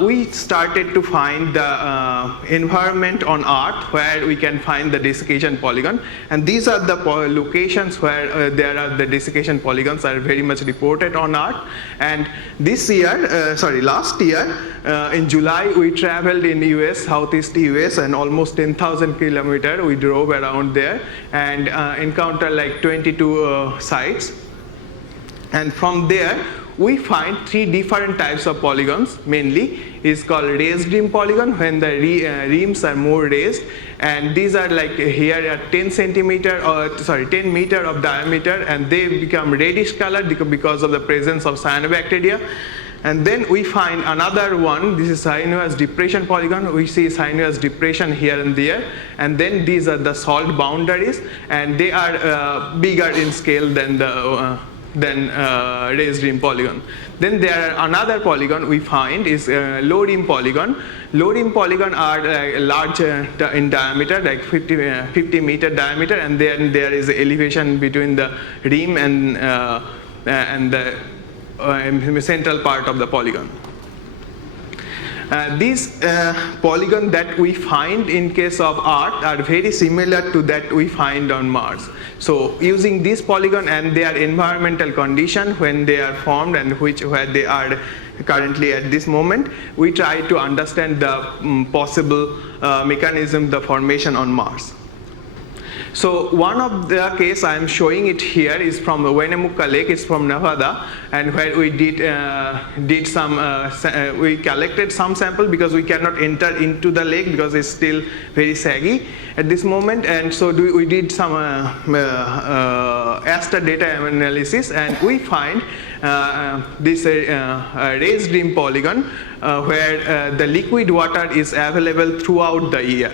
we started to find the environment on Earth where we can find the desiccation polygon, and these are the locations where the desiccation polygons are very much reported on Earth. And this year, last year, in July, we traveled in US, Southeast US, and almost 10,000 kilometers. We drove around there and encountered like 22 sites. And from there, we find 3 different types of polygons. Mainly is called raised rim polygon, when the rims are more raised, and these are like here are 10 meter of diameter, and they become reddish colored because of the presence of cyanobacteria. And then we find another one, this is sinuous depression polygon. We see sinuous depression here and there, and then these are the salt boundaries, and they are bigger in scale than the raised rim polygon. Then there are another polygon we find is low rim polygon. Low rim polygon are large in diameter, like 50 meter diameter, and then there is elevation between the rim and the central part of the polygon. These polygons that we find in case of Earth are very similar to that we find on Mars. So using this polygon and their environmental condition when they are formed and where they are currently at this moment, we try to understand the possible mechanism, the formation on Mars. So one of the case I am showing it here is from the Winnemucca Lake. It's from Nevada, and where we did some we collected some sample because we cannot enter into the lake because it's still very saggy at this moment, and so we did some ASTER data analysis, and we find this raised rim polygon where the liquid water is available throughout the year.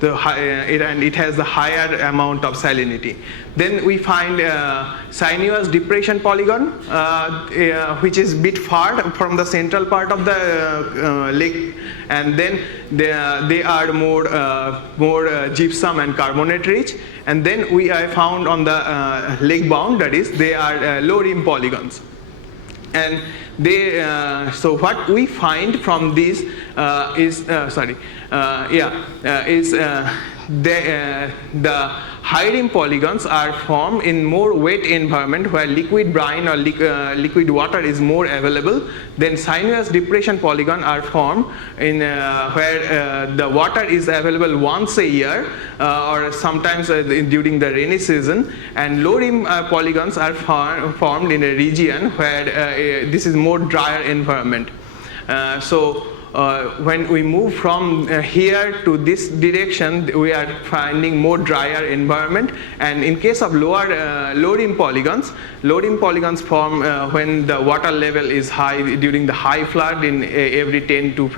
And it has the higher amount of salinity. Then we find sinuous depression polygon, which is a bit far from the central part of the lake, and then they are more gypsum and carbonate rich. And then we found on the lake boundaries, they are low rim polygons. And they so what we find from this is the high rim polygons are formed in more wet environment where liquid brine or liquid water is more available. Then sinuous depression polygon are formed in where the water is available once a year or sometimes during the rainy season. And low rim polygons are formed in a region where this is more drier environment. When we move from here to this direction, we are finding more drier environment. And in case of low rim polygons form when the water level is high during the high flood in every 10 to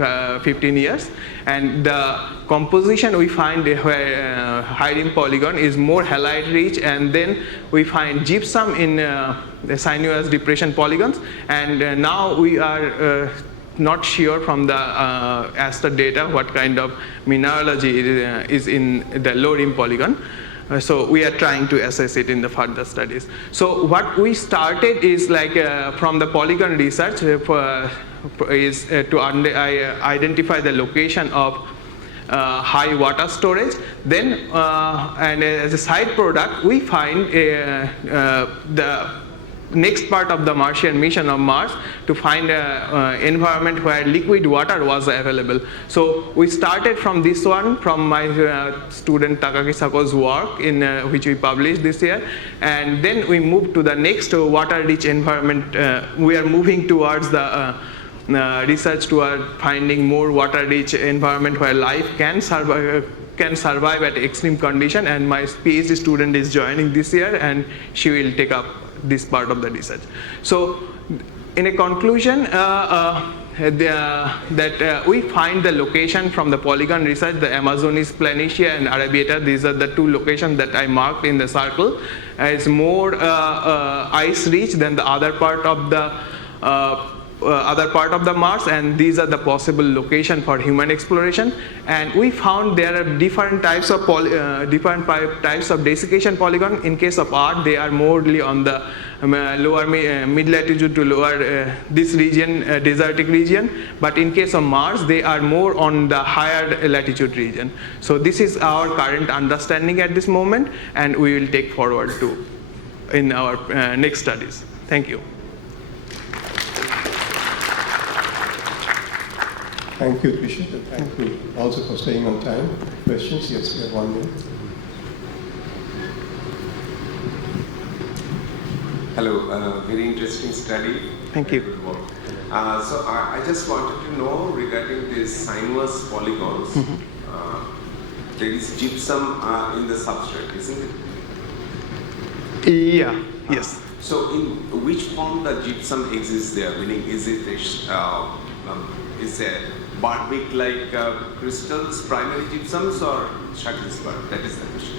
15 years. And the composition we find where high rim polygon is more halite rich, and then we find gypsum in the sinuous depression polygons. And now we are not sure from the ASTER data what kind of mineralogy is in the low rim polygon. So we are trying to assess it in the further studies. So what we started is like from the polygon research is to identify the location of high water storage. Then and as a side product, we find the next part of the Martian mission of Mars to find an environment where liquid water was available. So we started from this one, from my student Takaki Sako's work in which we published this year, and then we moved to the next water-rich environment. We are moving towards the research toward finding more water-rich environment where life can survive at extreme condition. And my PhD student is joining this year, and she will take up this part of the research. So in a conclusion, we find the location from the polygon research, the Amazonis, Planitia and Arabiata. These are the 2 locations that I marked in the circle. It's more ice rich than the other part of the other part of the Mars, and these are the possible location for human exploration. And we found there are different types of desiccation polygon. In case of Earth, they are morely on the lower mid latitude to lower this region, desertic region. But in case of Mars, they are more on the higher latitude region. So this is our current understanding at this moment, and we will take forward to in our next studies. Thank you. Thank you, Trishit, and thank you also for staying on time. Questions? Yes, we have 1 minute. Hello, very interesting study. Thank you. Good work. So I just wanted to know regarding these sinuous polygons. There is gypsum in the substrate, isn't it? Yeah. Yes. So in which form the gypsum exists there? Meaning, is it Barwick-like crystals, primary gypsums, or Shackle's-Barwick? That is the question.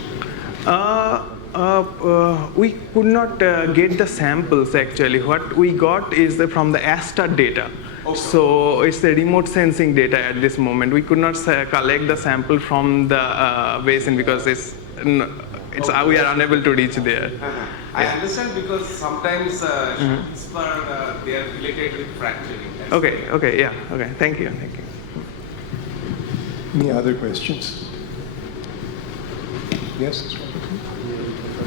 We could not get the samples actually. What we got is from the ASTAR data. Okay. So it's the remote sensing data at this moment. We could not collect the sample from the basin because we are unable to reach there. I understand, because sometimes Shackle's-Barwick, they are related with fracturing. Okay, yeah, okay. Thank you. Any other questions? Yes?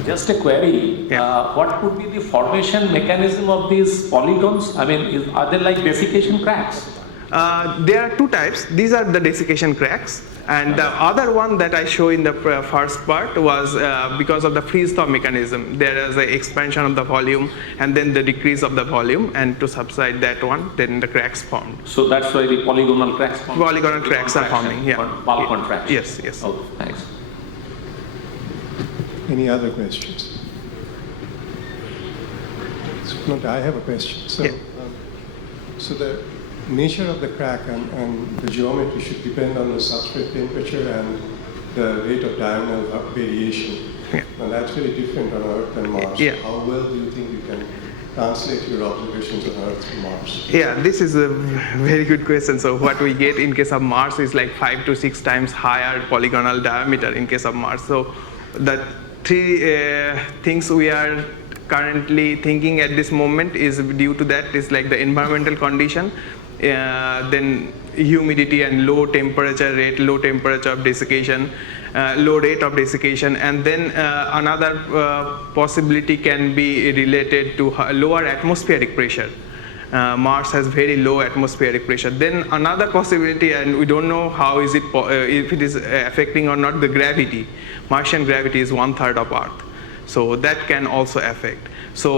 Just a query. Yeah. What would be the formation mechanism of these polygons? I mean, are they like desiccation cracks? There are two types. These are the desiccation cracks, and the other one that I show in the first part was because of the freeze-thaw mechanism. There is an expansion of the volume and then the decrease of the volume, and to subside that one, then the cracks formed. So that's why the polygonal cracks form? Polygonal cracks are forming, yeah. Bulk contraction. Yes. Oh, thanks. Any other questions? No, I have a question. So, so the nature of the crack and the geometry should depend on the substrate temperature and the rate of diurnal variation. Yeah. And that's very different on Earth and Mars. Yeah. How well do you think you can translate your observations on Earth to Mars? Yeah, this is a very good question. So what we get in case of Mars is like 5 to 6 times higher polygonal diameter in case of Mars. So the three things we are currently thinking at this moment is due to that is like the environmental condition, then humidity and low temperature of desiccation, low rate of desiccation, and then another possibility can be related to lower atmospheric pressure. Mars has very low atmospheric pressure. Then another possibility, and we don't know how is it if it is affecting or not, the gravity. Martian gravity is 1/3 of Earth, so that can also affect. So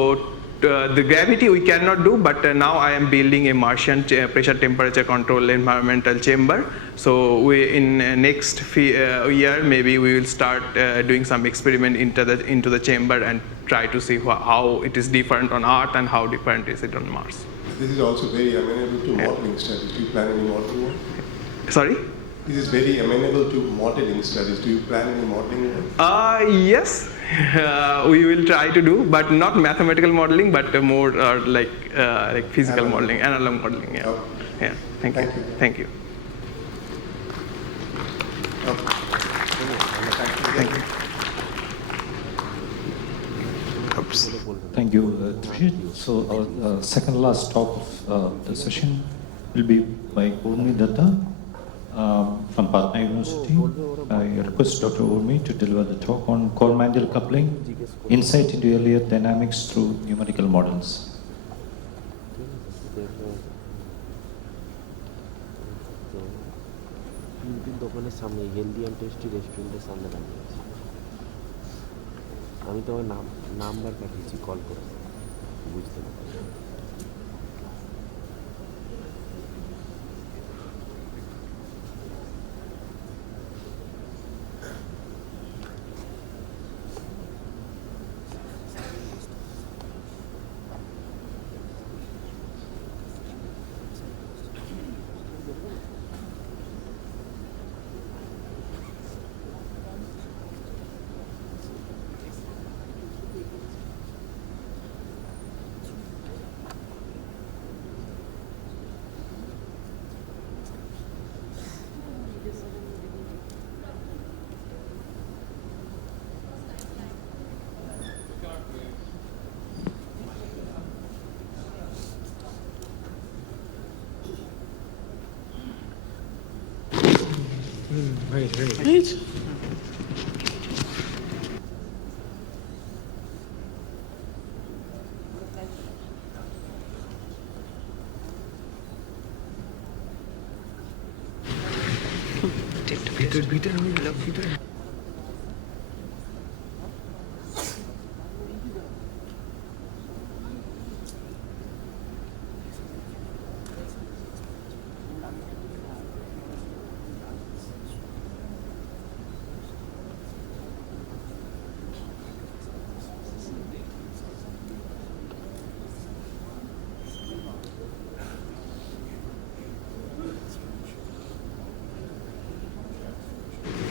the gravity we cannot do, but now I am building a Martian pressure temperature control environmental chamber. So we in next year maybe we will start doing some experiment into the chamber and try to see how it is different on Earth and how different is it on Mars. This is also very amenable to modeling studies. Do you plan any modeling work? Sorry? This is very amenable to modeling studies. Do you plan any modeling work? Yes, we will try to do, but not mathematical modeling, but more like physical modeling, analog modeling. Yeah. Okay. Yeah. Thank you. Thank you. Okay. Thank you. Thank you, Trishit. So our second last talk of the session will be by Urmi Datta from Patna University. I request Dr. Urmi to deliver the talk on core-mantle coupling, insight into early Earth dynamics through numerical models. দোকানের সামনে healthy and tasty রেস্টুরেন্টের সামনে দাঁড়িয়ে আছি। আমি তোমার number পাঠিয়েছি, call করে বুঝতে পারছি। Right.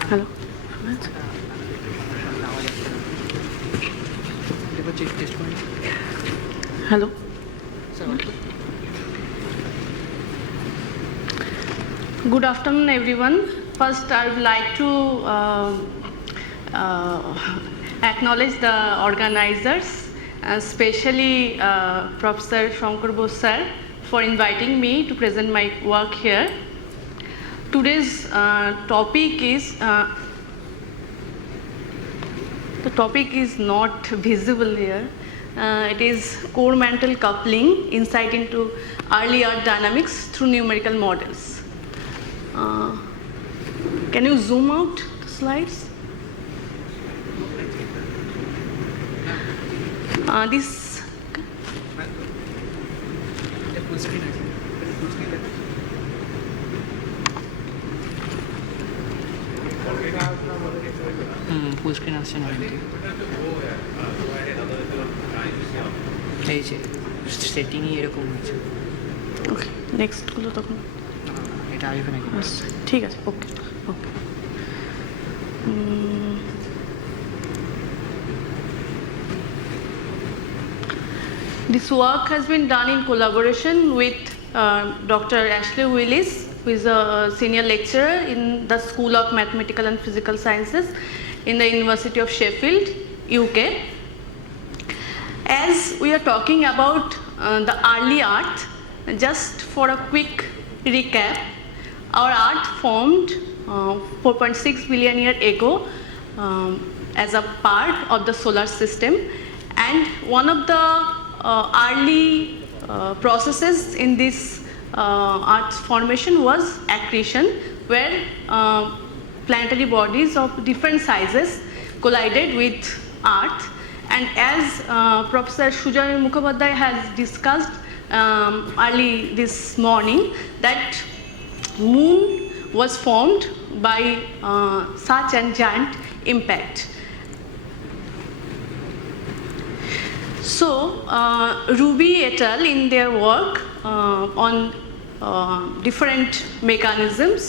Hello. Hello. Good afternoon, everyone. First, I would like to acknowledge the organizers, especially Professor Shankar Bose sir, for inviting me to present my work here. Today's topic is the topic is not visible here. It is core mantle coupling, insight into early Earth dynamics through numerical models. Can you zoom out the slides? This. Full screen আসছে না কিন্তু এই যে সেটিংই এরকম হয়েছে। ওকে, নেক্সটগুলো তখন এটা আসবে নাকি? ঠিক আছে, ওকে ওকে। This work has been done in collaboration with Dr. Ashley Willis, who is a senior lecturer in the School of Mathematical and Physical Sciences in the University of Sheffield, UK. As we are talking about the early Earth, just for a quick recap, our Earth formed 4.6 billion years ago as a part of the solar system, and one of the early processes in this Earth's formation was accretion, where planetary bodies of different sizes collided with Earth. And as Professor Sujoy Mukhopadhyay has discussed early this morning, that Moon was formed by such a giant impact. So, Ruby et al. In their work on different mechanisms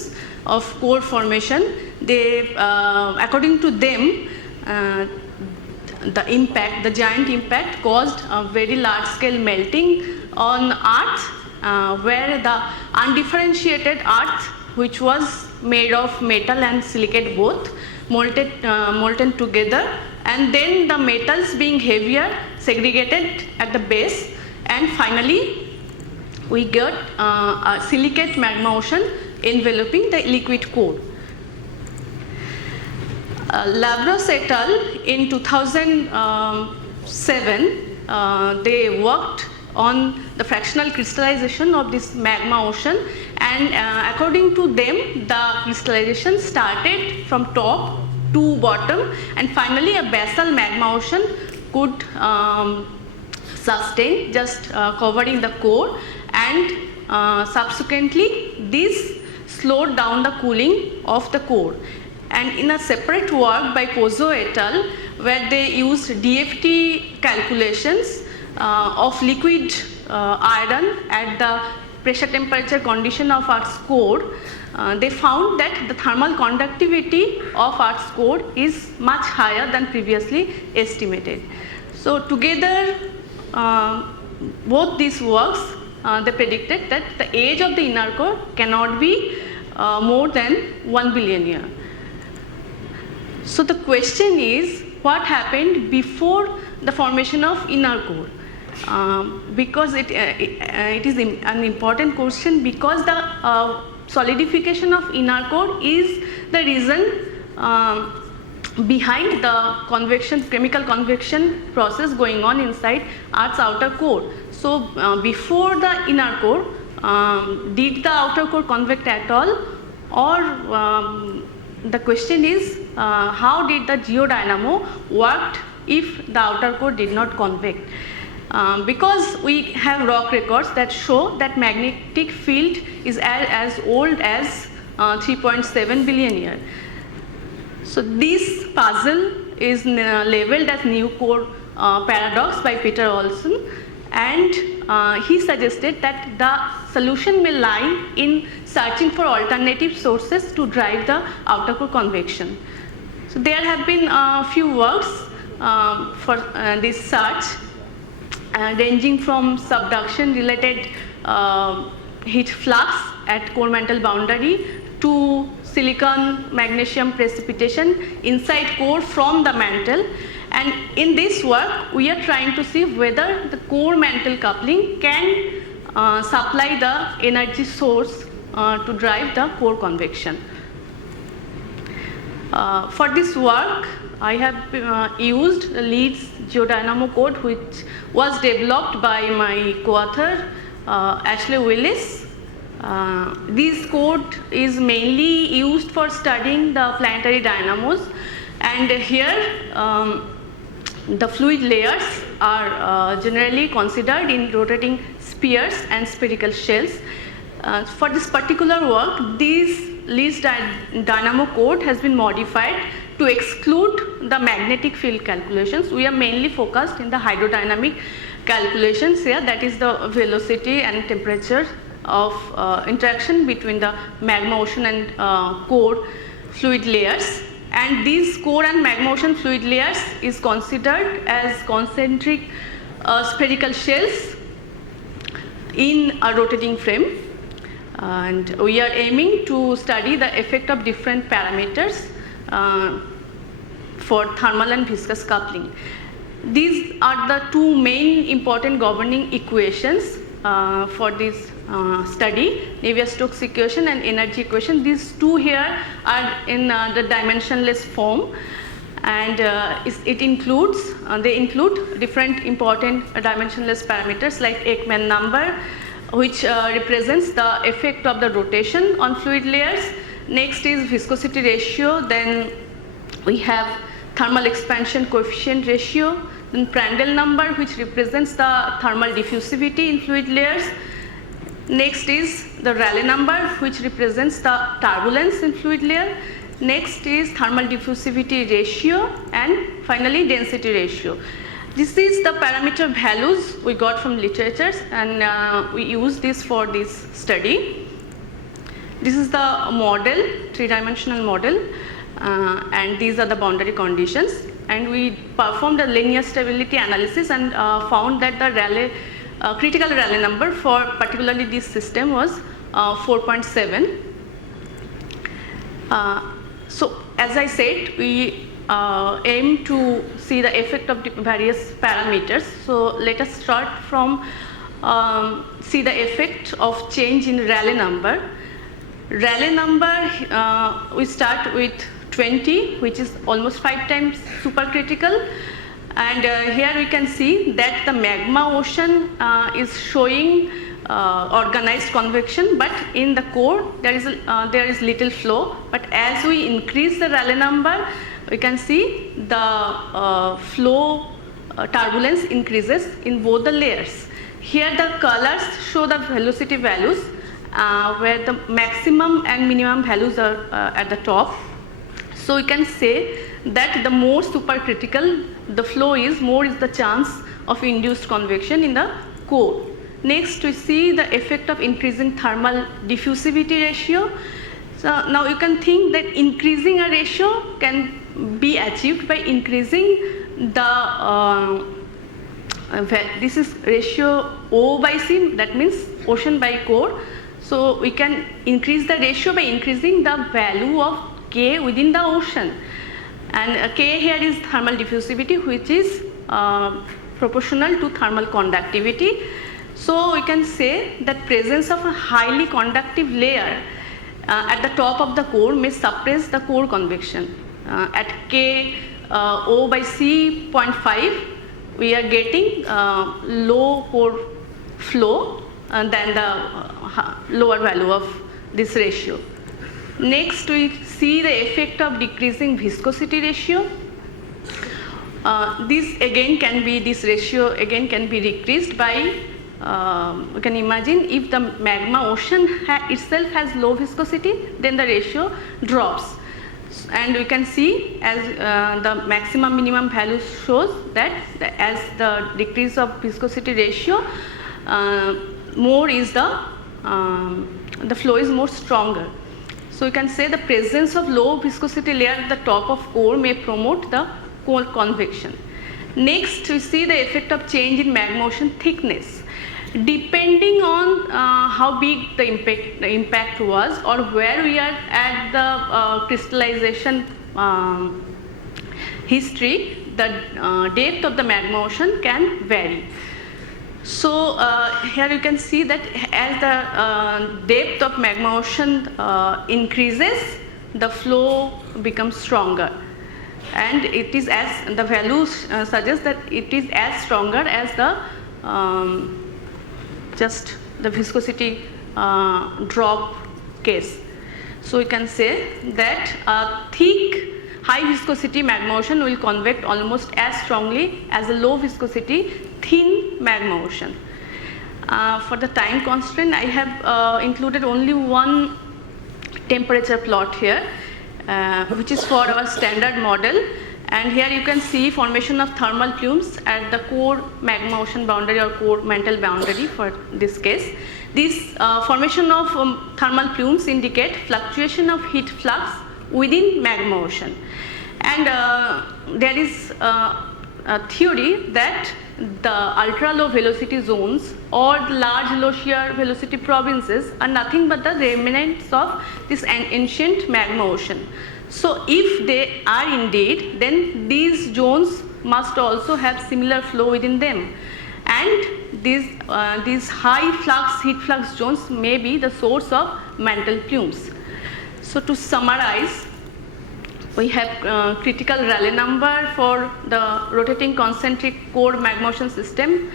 of core formation, they, according to them, the giant impact caused a very large-scale melting on Earth, where the undifferentiated Earth, which was made of metal and silicate both, molten together, and then the metals being heavier segregated at the base, and finally we got a silicate magma ocean enveloping the liquid core. Labros et al. In 2007, they worked on the fractional crystallization of this magma ocean, and according to them, the crystallization started from top to bottom, and finally a basal magma ocean could sustain, just covering the core, and subsequently this slowed down the cooling of the core. And in a separate work by Pozzo et al., where they used DFT calculations of liquid iron at the pressure temperature condition of Earth's core, they found that the thermal conductivity of Earth's core is much higher than previously estimated. So together, both these works, they predicted that the age of the inner core cannot be more than 1 billion years. So the question is, what happened before the formation of inner core? Because it is an important question, because the solidification of inner core is the reason behind the convection, chemical convection process going on inside Earth's outer core. So before the inner core, did the outer core convect at all, or the question is how did the geodynamo worked if the outer core did not convect? Because we have rock records that show that magnetic field is as old as 3.7 billion years. So this puzzle is labeled as new core paradox by Peter Olsen, and he suggested that the solution may lie in searching for alternative sources to drive the outer core convection. So there have been a few works for this search, ranging from subduction related heat flux at core mantle boundary to silicon magnesium precipitation inside core from the mantle. And in this work we are trying to see whether the core mantle coupling can supply the energy source to drive the core convection. For this work I have used the Leeds geodynamo code, which was developed by my co-author Ashley Willis. This code is mainly used for studying the planetary dynamos, and here the fluid layers are generally considered in rotating spheres and spherical shells. For this particular work, this Leeds dynamo code has been modified to exclude the magnetic field calculations. We are mainly focused in the hydrodynamic calculations here, that is the velocity and temperature of interaction between the magma ocean and core fluid layers. And these core and magma ocean fluid layers is considered as concentric spherical shells in a rotating frame. And we are aiming to study the effect of different parameters for thermal and viscous coupling. These are the two main important governing equations for this study, Navier-Stokes equation and energy equation. These two here are in the dimensionless form, and it includes, they include different important dimensionless parameters like Ekman number, which represents the effect of the rotation on fluid layers. Next is viscosity ratio, then we have thermal expansion coefficient ratio, then Prandtl number, which represents the thermal diffusivity in fluid layers. Next is the Rayleigh number, which represents the turbulence in fluid layer. Next is thermal diffusivity ratio, and finally density ratio. This is the parameter values we got from literatures, and we use this for this study. This is the model, three-dimensional model, and these are the boundary conditions. And we performed a linear stability analysis and found that the Rayleigh, critical Rayleigh number for particularly this system was 4.7. So as I said, we aim to see the effect of the various parameters. So let us start from see the effect of change in Rayleigh number. Rayleigh number, we start with 20, which is almost 5 times supercritical. And here we can see that the magma ocean is showing organized convection, but in the core there is little flow. But as we increase the Rayleigh number, we can see the flow turbulence increases in both the layers. Here the colors show the velocity values, where the maximum and minimum values are at the top. So we can say that the more supercritical the flow is, more is the chance of induced convection in the core. Next, we see the effect of increasing thermal diffusivity ratio. So now you can think that increasing a ratio can be achieved by increasing the this is ratio O by C, that means ocean by core. So we can increase the ratio by increasing the value of K within the ocean. And K here is thermal diffusivity, which is proportional to thermal conductivity. So we can say that presence of a highly conductive layer at the top of the core may suppress the core convection. At K O by C 0.5, we are getting low core flow than the lower value of this ratio. Next, we see the effect of decreasing viscosity ratio. This ratio again can be decreased by, you can imagine if the magma ocean itself has low viscosity, then the ratio drops. And we can see as the maximum minimum value shows that as the decrease of viscosity ratio, more is the flow is more stronger. So you can say the presence of low viscosity layer at the top of core may promote the core convection. Next, we see the effect of change in magma ocean thickness. Depending on how big the impact was or where we are at the crystallization history, the depth of the magma ocean can vary. So here you can see that as the depth of magma ocean increases, the flow becomes stronger, and it is as the values suggest that it is as stronger as the just the viscosity drop case. So we can say that a thick high viscosity magma ocean will convect almost as strongly as a low viscosity thin magma ocean. For the time constraint, I have included only one temperature plot here, which is for our standard model. And here you can see formation of thermal plumes at the core magma ocean boundary or core mantle boundary for this case. This formation of thermal plumes indicate fluctuation of heat flux within magma ocean. And there is a theory that the ultra low velocity zones or the large low shear velocity provinces are nothing but the remnants of this ancient magma ocean. So if they are indeed, then these zones must also have similar flow within them, and these high flux heat flux zones may be the source of mantle plumes. So to summarize, we have critical Rayleigh number for the rotating concentric core magma ocean system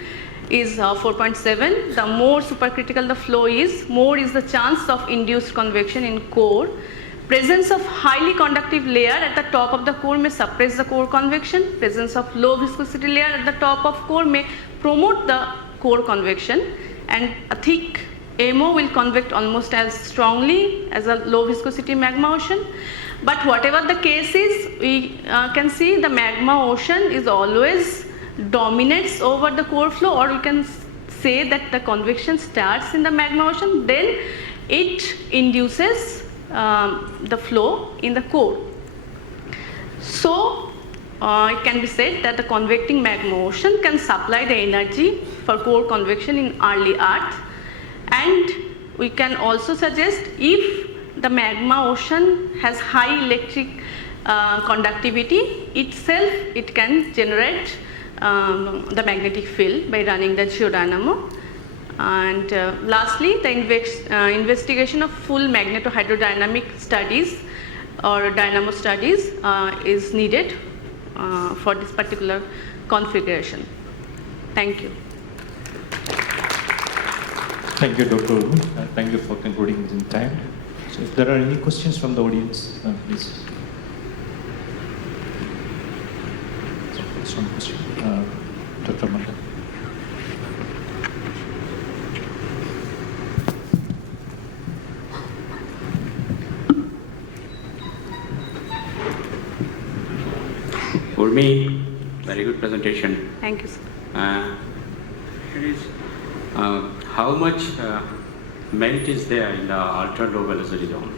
is 4.7. The more supercritical the flow is, more is the chance of induced convection in core. Presence of highly conductive layer at the top of the core may suppress the core convection. Presence of low viscosity layer at the top of core may promote the core convection, and a thick MO will convect almost as strongly as a low viscosity magma ocean. But whatever the case is, we can see the magma ocean is always dominates over the core flow, or we can say that the convection starts in the magma ocean, then it induces the flow in the core. So it can be said that the convecting magma ocean can supply the energy for core convection in early Earth, and we can also suggest if the magma ocean has high electric conductivity itself, it can generate the magnetic field by running the geodynamo. And lastly, the investigation of full magneto-hydrodynamic studies or dynamo studies is needed for this particular configuration. Thank you. Thank you, Dr. Urban. Thank you for concluding in time. So if there are any questions from the audience, please. So first one question, Dr. Mantle. For me, very good presentation. Thank you, sir. How much melt is there in the ultra low velocity zone?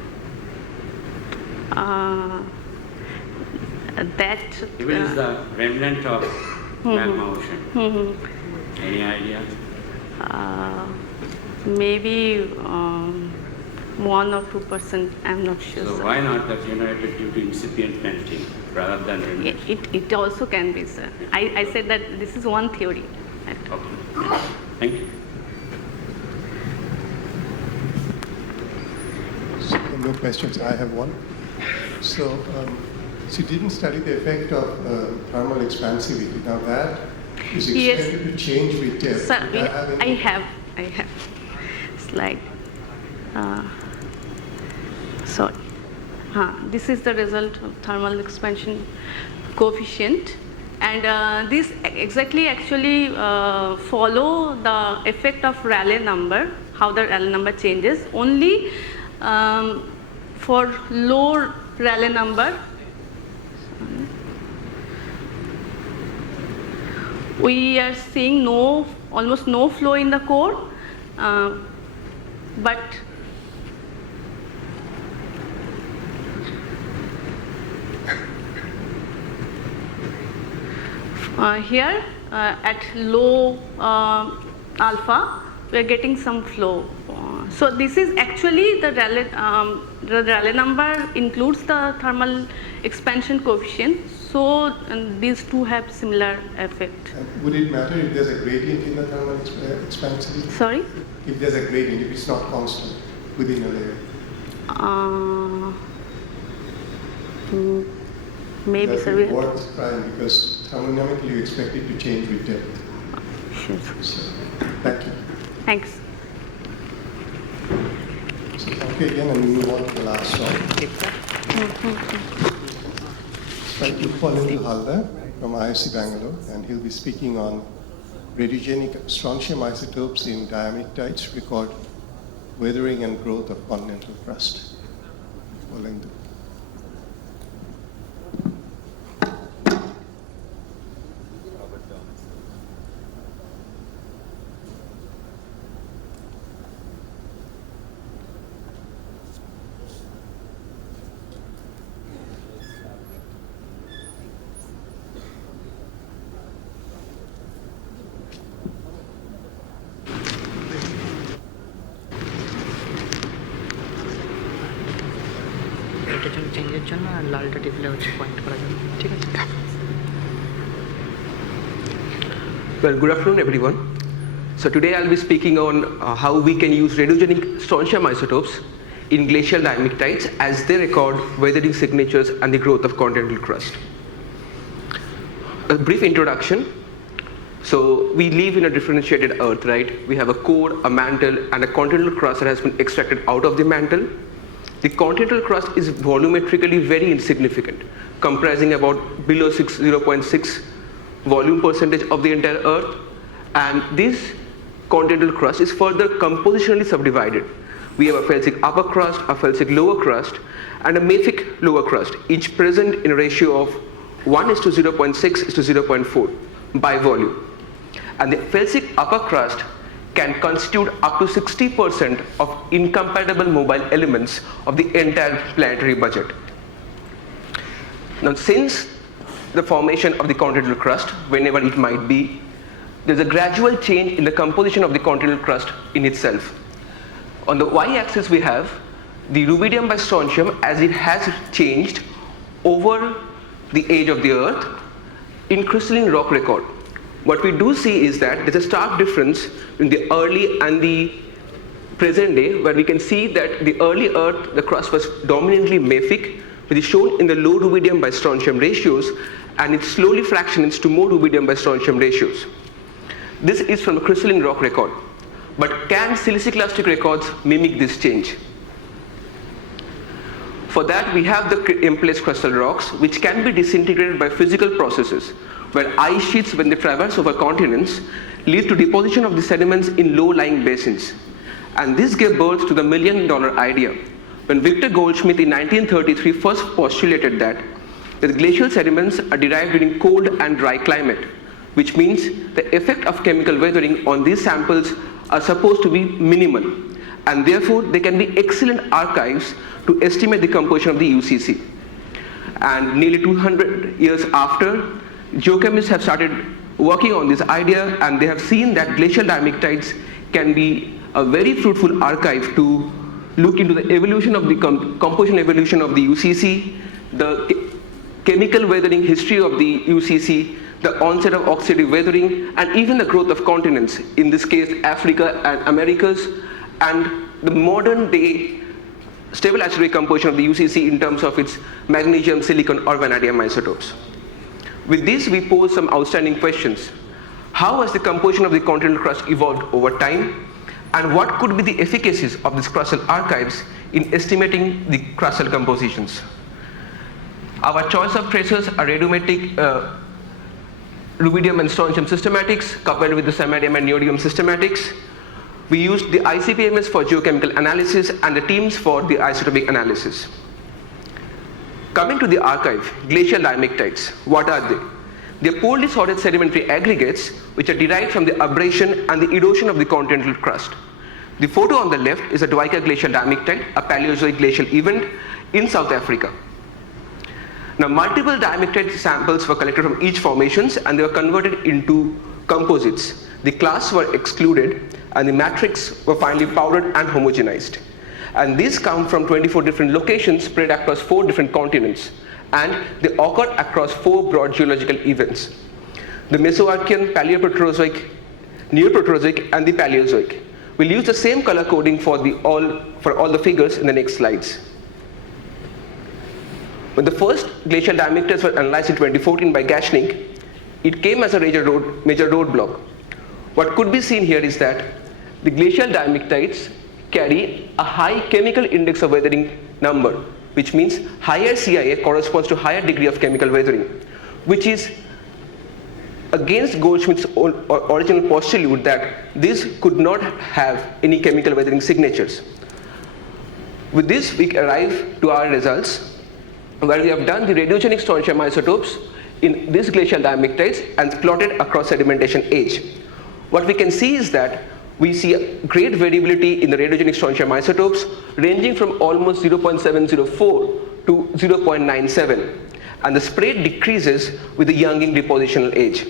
Even is the remnant of magma ocean. Any idea? Maybe 1 or 2%. I'm not sure. So sir. why not that generated due to incipient melting rather than remnant? It also can be, sir. I said that this is one theory. Okay. Thank you. So the no questions, I have one. So you didn't study the effect of thermal expansivity. Now that is expected to change with depth. So, I have slide. Sorry. This is the result of thermal expansion coefficient, and this exactly actually follow the effect of Rayleigh number, how the Rayleigh number changes. Only for low Rayleigh number, we are seeing almost no flow in the core, but here at low alpha, we are getting some flow. So this is actually the Rayleigh number includes the thermal expansion coefficient. So these two have similar effect. Would it matter if there's a gradient in the thermal expansivity? Sorry? If there's a gradient, if it's not constant within a layer? Maybe, sir. It worth trying because thermodynamically you expect it to change with depth. Sure. So, thank you. Thanks. So thank you again, and we move on to the last talk. Thank you, Pauline Halda from IISc Bangalore, and he'll be speaking on radiogenic strontium isotopes in diamictites record weathering and growth of continental crust. Pauline. চেঞ্জের জন্য আর লালটা টিপলে হচ্ছে point করা যাবে ঠিক আছে Well, good afternoon everyone. So today I'll be speaking on how we can use radiogenic strontium isotopes in glacial diamictites as they record weathering signatures and the growth of continental crust. A brief introduction. So we live in a differentiated Earth, right? We have a core, a mantle, and a continental crust that has been extracted out of the mantle. The continental crust is volumetrically very insignificant, comprising about below 0.6 volume percentage of the entire Earth, and this continental crust is further compositionally subdivided. We have a felsic upper crust, a felsic lower crust, and a mafic lower crust, each present in a ratio of 1:0.6:0.4 by volume. And the felsic upper crust can constitute up to 60% of incompatible mobile elements of the entire planetary budget. Now, since the formation of the continental crust, whenever it might be, there's a gradual change in the composition of the continental crust in itself. On the y-axis we have the rubidium by strontium as it has changed over the age of the Earth in crystalline rock record. What we do see is that there's a stark difference in the early and the present day, where we can see that the early Earth, the crust was dominantly mafic, which is shown in the low rubidium by strontium ratios, and it slowly fractions to more rubidium by strontium ratios. This is from a crystalline rock record. But can siliciclastic records mimic this change? For that, we have the in-place crustal rocks, which can be disintegrated by physical processes, where ice sheets, when they traverse over continents, lead to deposition of the sediments in low-lying basins. And this gave birth to the $1 million idea, when Victor Goldschmidt in 1933 first postulated that the glacial sediments are derived during cold and dry climate, which means the effect of chemical weathering on these samples are supposed to be minimal, and therefore they can be excellent archives to estimate the composition of the UCC. And nearly 200 years after, geochemists have started working on this idea, and they have seen that glacial diamictites can be a very fruitful archive to look into the evolution of the composition evolution of the UCC, the chemical weathering history of the UCC, the onset of oxidative weathering, and even the growth of continents, in this case Africa and Americas, and the modern day stable acidic composition of the UCC in terms of its magnesium, silicon, or vanadium isotopes. With this, we pose some outstanding questions. How has the composition of the continental crust evolved over time? And what could be the efficacies of these crustal archives in estimating the crustal compositions? Our choice of tracers are radiometric rubidium and strontium systematics coupled with the samarium and neodymium systematics. We used the ICP-MS for geochemical analysis and the TEAMS for the isotopic analysis. Coming to the archive, glacial diamictites, what are they? They are poorly sorted sedimentary aggregates which are derived from the abrasion and the erosion of the continental crust. The photo on the left is a Dwika glacial diamictite, a Paleozoic glacial event in South Africa. Now, multiple diamictite samples were collected from each formations and they were converted into composites. The clasts were excluded and the matrix were finally powdered and homogenized. And these come from 24 different locations spread across 4 different continents, and they occur across 4 broad geological events: the Mesoarchean, Paleoproterozoic, Neoproterozoic, and the Paleozoic. We'll use the same color coding for all the figures in the next slides. When the first glacial diamictites were analyzed in 2014 by Gashnik, it came as a major roadblock. What could be seen here is that the glacial diamictites carry a high chemical index of weathering number, which means higher CIA corresponds to higher degree of chemical weathering, which is against Goldschmidt's original postulate that this could not have any chemical weathering signatures. With this, we arrive to our results, where we have done the radiogenic strontium isotopes in these glacial diamictites and plotted across sedimentation age. What we can see is that we see a great variability in the radiogenic strontium isotopes, ranging from almost 0.704 to 0.97, and the spread decreases with the younging depositional age.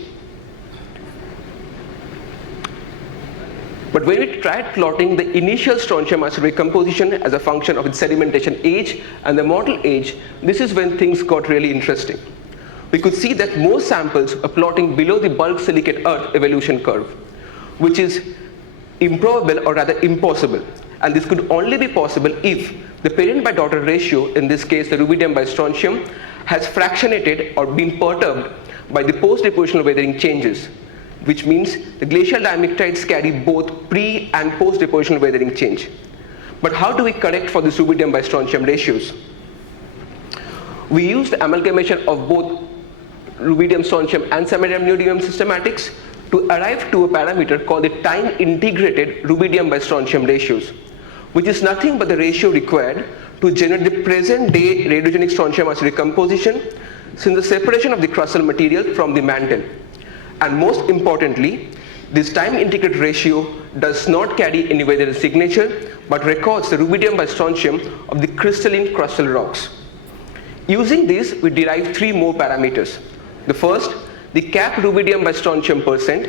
But when we tried plotting the initial strontium isotopic composition as a function of its sedimentation age and the model age, this is when things got really interesting. We could see that most samples are plotting below the bulk silicate earth evolution curve, which is improbable or rather impossible. And this could only be possible if the parent by daughter ratio, in this case the rubidium by strontium, has fractionated or been perturbed by the post-depositional weathering changes, which means the glacial diamictites carry both pre and post-depositional weathering change. But how do we correct for this rubidium by strontium ratios? We used amalgamation of both rubidium, strontium and samarium neodymium systematics to arrive to a parameter called the time integrated rubidium by strontium ratios, which is nothing but the ratio required to generate the present day radiogenic strontium isotopic composition since the separation of the crustal material from the mantle. And most importantly, this time integrated ratio does not carry any weathering signature but records the rubidium by strontium of the crystalline crustal rocks. Using this, we derive 3 more parameters. The first, the cap rubidium by strontium percent,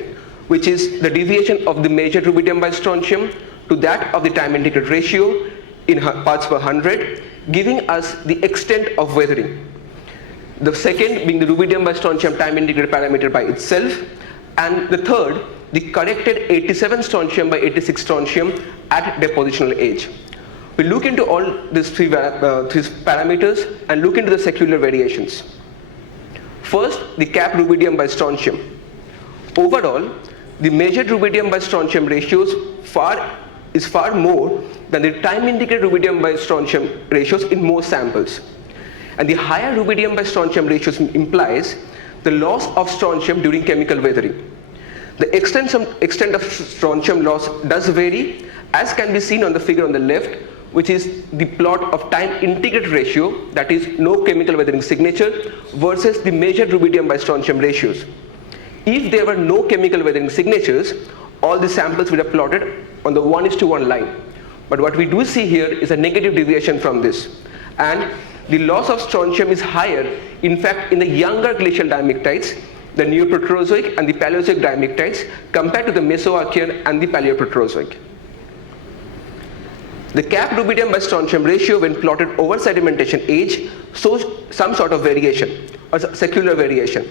which is the deviation of the measured rubidium by strontium to that of the time integrated ratio in parts per 100, giving us the extent of weathering. The second being the rubidium by strontium time integrated parameter by itself, and the third, the corrected 87 strontium by 86 strontium at depositional age. We look into all these three parameters and look into the secular variations. First, the cap rubidium by strontium. Overall, the measured rubidium by strontium ratios is far more than the time integrated rubidium by strontium ratios in most samples. And the higher rubidium by strontium ratios implies the loss of strontium during chemical weathering. The extent of strontium loss does vary, as can be seen on the figure on the left, which is the plot of time integrated ratio, that is no chemical weathering signature, versus the measured rubidium by strontium ratios. If there were no chemical weathering signatures, all the samples would have plotted on the 1:1 line. But what we do see here is a negative deviation from this. And the loss of strontium is higher, in fact, in the younger glacial diamictites, the Neoproterozoic and the Paleozoic diamictites, compared to the Mesoarchean and the Paleoproterozoic. The cap rubidium by strontium ratio, when plotted over sedimentation age, shows some sort of variation, or secular variation,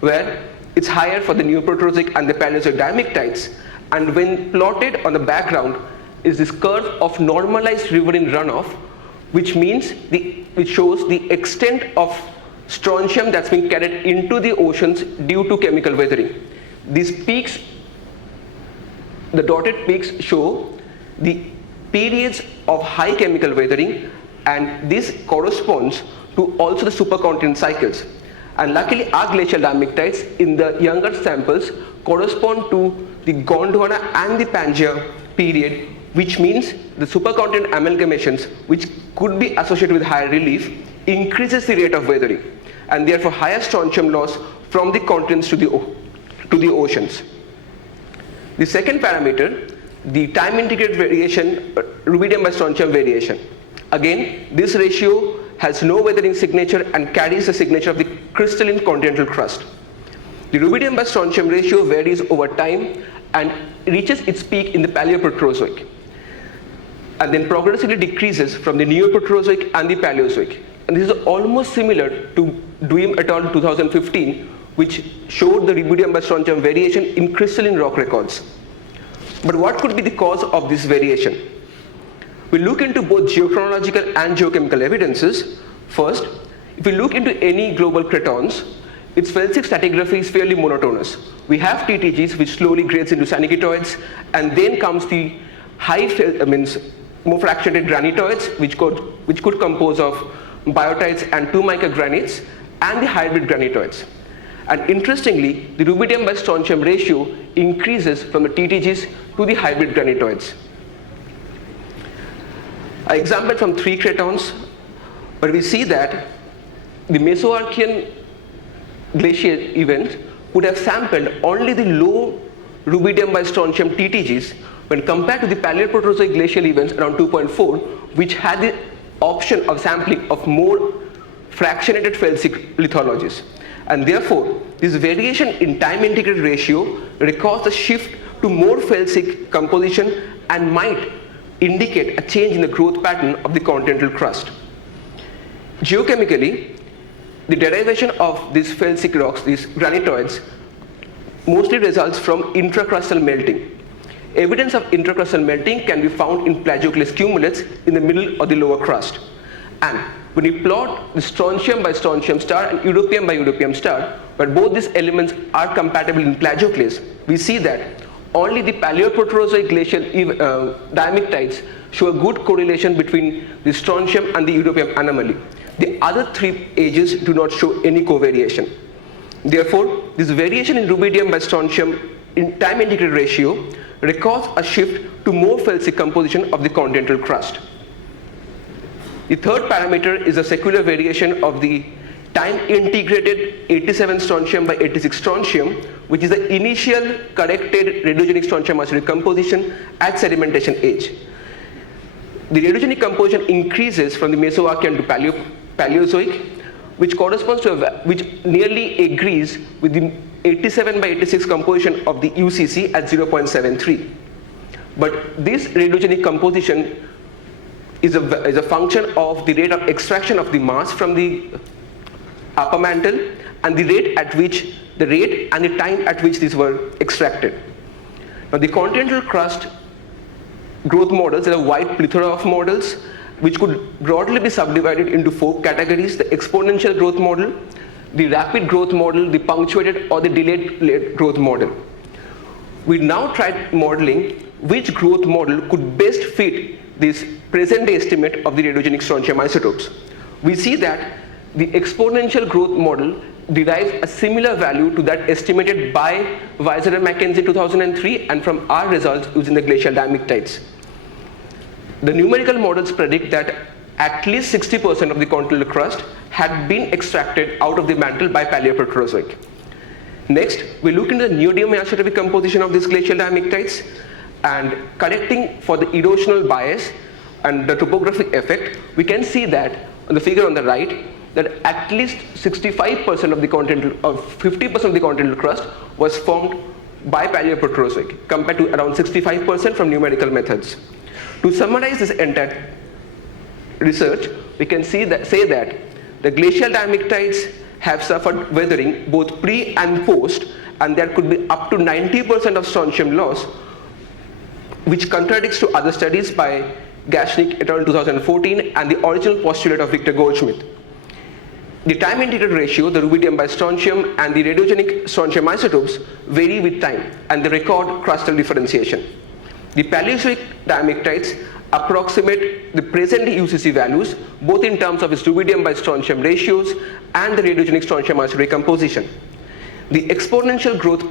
where it's higher for the Neoproterozoic and the Paleozoic diamictites, and when plotted on the background is this curve of normalized riverine runoff, which shows the extent of strontium that's been carried into the oceans due to chemical weathering. These peaks, the dotted peaks, show the periods of high chemical weathering, and this corresponds to also the supercontinent cycles. And luckily, our glacial diamictites in the younger samples correspond to the Gondwana and the Pangaea period, which means the supercontinent amalgamations, which could be associated with higher relief, increases the rate of weathering, and therefore higher strontium loss from the continents to the oceans. The second parameter, the time integrated variation, rubidium by strontium variation. Again, this ratio has no weathering signature and carries the signature of the crystalline continental crust. The rubidium by strontium ratio varies over time and reaches its peak in the Paleoproterozoic, and then progressively decreases from the Neoproterozoic and the Paleozoic. And this is almost similar to Duim et al. 2015, which showed the rubidium by strontium variation in crystalline rock records. But what could be the cause of this variation? We look into both geochronological and geochemical evidences. First, if we look into any global cratons, its felsic stratigraphy is fairly monotonous. We have TTGs which slowly grades into sannikitoids, and then comes the more fractionated granitoids, which could compose of biotites and 2 mica granites, and the hybrid granitoids. And interestingly, the rubidium by strontium ratio increases from the TTGs to the hybrid granitoids. An example from 3 cratons, where we see that the Mesoarchean glacial event would have sampled only the low rubidium by strontium TTGs when compared to the Paleoproterozoic glacial events around 2.4, which had the option of sampling of more fractionated felsic lithologies. And therefore, this variation in time integrated ratio records a shift to more felsic composition and might indicate a change in the growth pattern of the continental crust. Geochemically, the derivation of these felsic rocks, these granitoids, mostly results from intracrustal melting. Evidence of intracrustal melting can be found in plagioclase cumulates in the middle of the lower crust. And when we plot the strontium by strontium star and europium by europium star, where both these elements are compatible in plagioclase, we see that only the Paleoproterozoic glacial diamictites show a good correlation between the strontium and the europium anomaly. The other 3 ages do not show any covariation. Therefore, this variation in rubidium by strontium in time integrated ratio records a shift to more felsic composition of the continental crust. The third parameter is the secular variation of the time integrated 87 strontium by 86 strontium, which is the initial corrected radiogenic strontium isotope composition at sedimentation age. The radiogenic composition increases from the Mesoarchean to Paleozoic, which corresponds to which nearly agrees with the 87 by 86 composition of the UCC at 0.73. But this radiogenic composition is a function of the rate of extraction of the mass from the upper mantle and the rate and the time at which these were extracted. Now, the continental crust growth models, there are a wide plethora of models which could broadly be subdivided into 4 categories: the exponential growth model, the rapid growth model, the punctuated or the delayed growth model. We now tried modeling which growth model could best fit this present day estimate of the radiogenic strontium isotopes. We see that the exponential growth model derives a similar value to that estimated by Weiser and Mackenzie 2003 and from our results using the glacial diamictites. The numerical models predict that at least 60% of the continental crust had been extracted out of the mantle by Paleoproterozoic. Next, we look into the neodymium isotopic composition of these glacial diamictites, and correcting for the erosional bias and the topographic effect, we can see that on the figure on the right, that at least 65% of the continental, or 50% of the continental crust was formed by Paleoproterozoic, compared to around 65% from numerical methods. To summarize this entire research, we can say that the glacial diamictites have suffered weathering both pre and post, and there could be up to 90% of strontium loss, which contradicts to other studies by Gashnik et al. 2014, and the original postulate of Victor Goldschmidt. The time integrated ratio, the rubidium by strontium, and the radiogenic strontium isotopes vary with time, and they record crustal differentiation. The Paleozoic diamictites approximate the present UCC values, both in terms of its rubidium by strontium ratios and the radiogenic strontium isotope composition. The exponential growth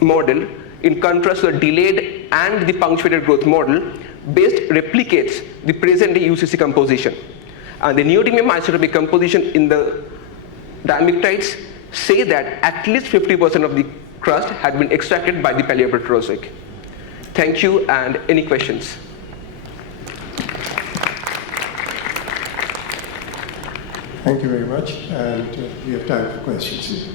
model, in contrast to the delayed and the punctuated growth model, best replicates the present UCC composition. And the neodymium isotopic composition in the diamictites say that at least 50% of the crust had been extracted by the Paleoproterozoic. Thank you, and any questions? Thank you very much, and we have time for questions.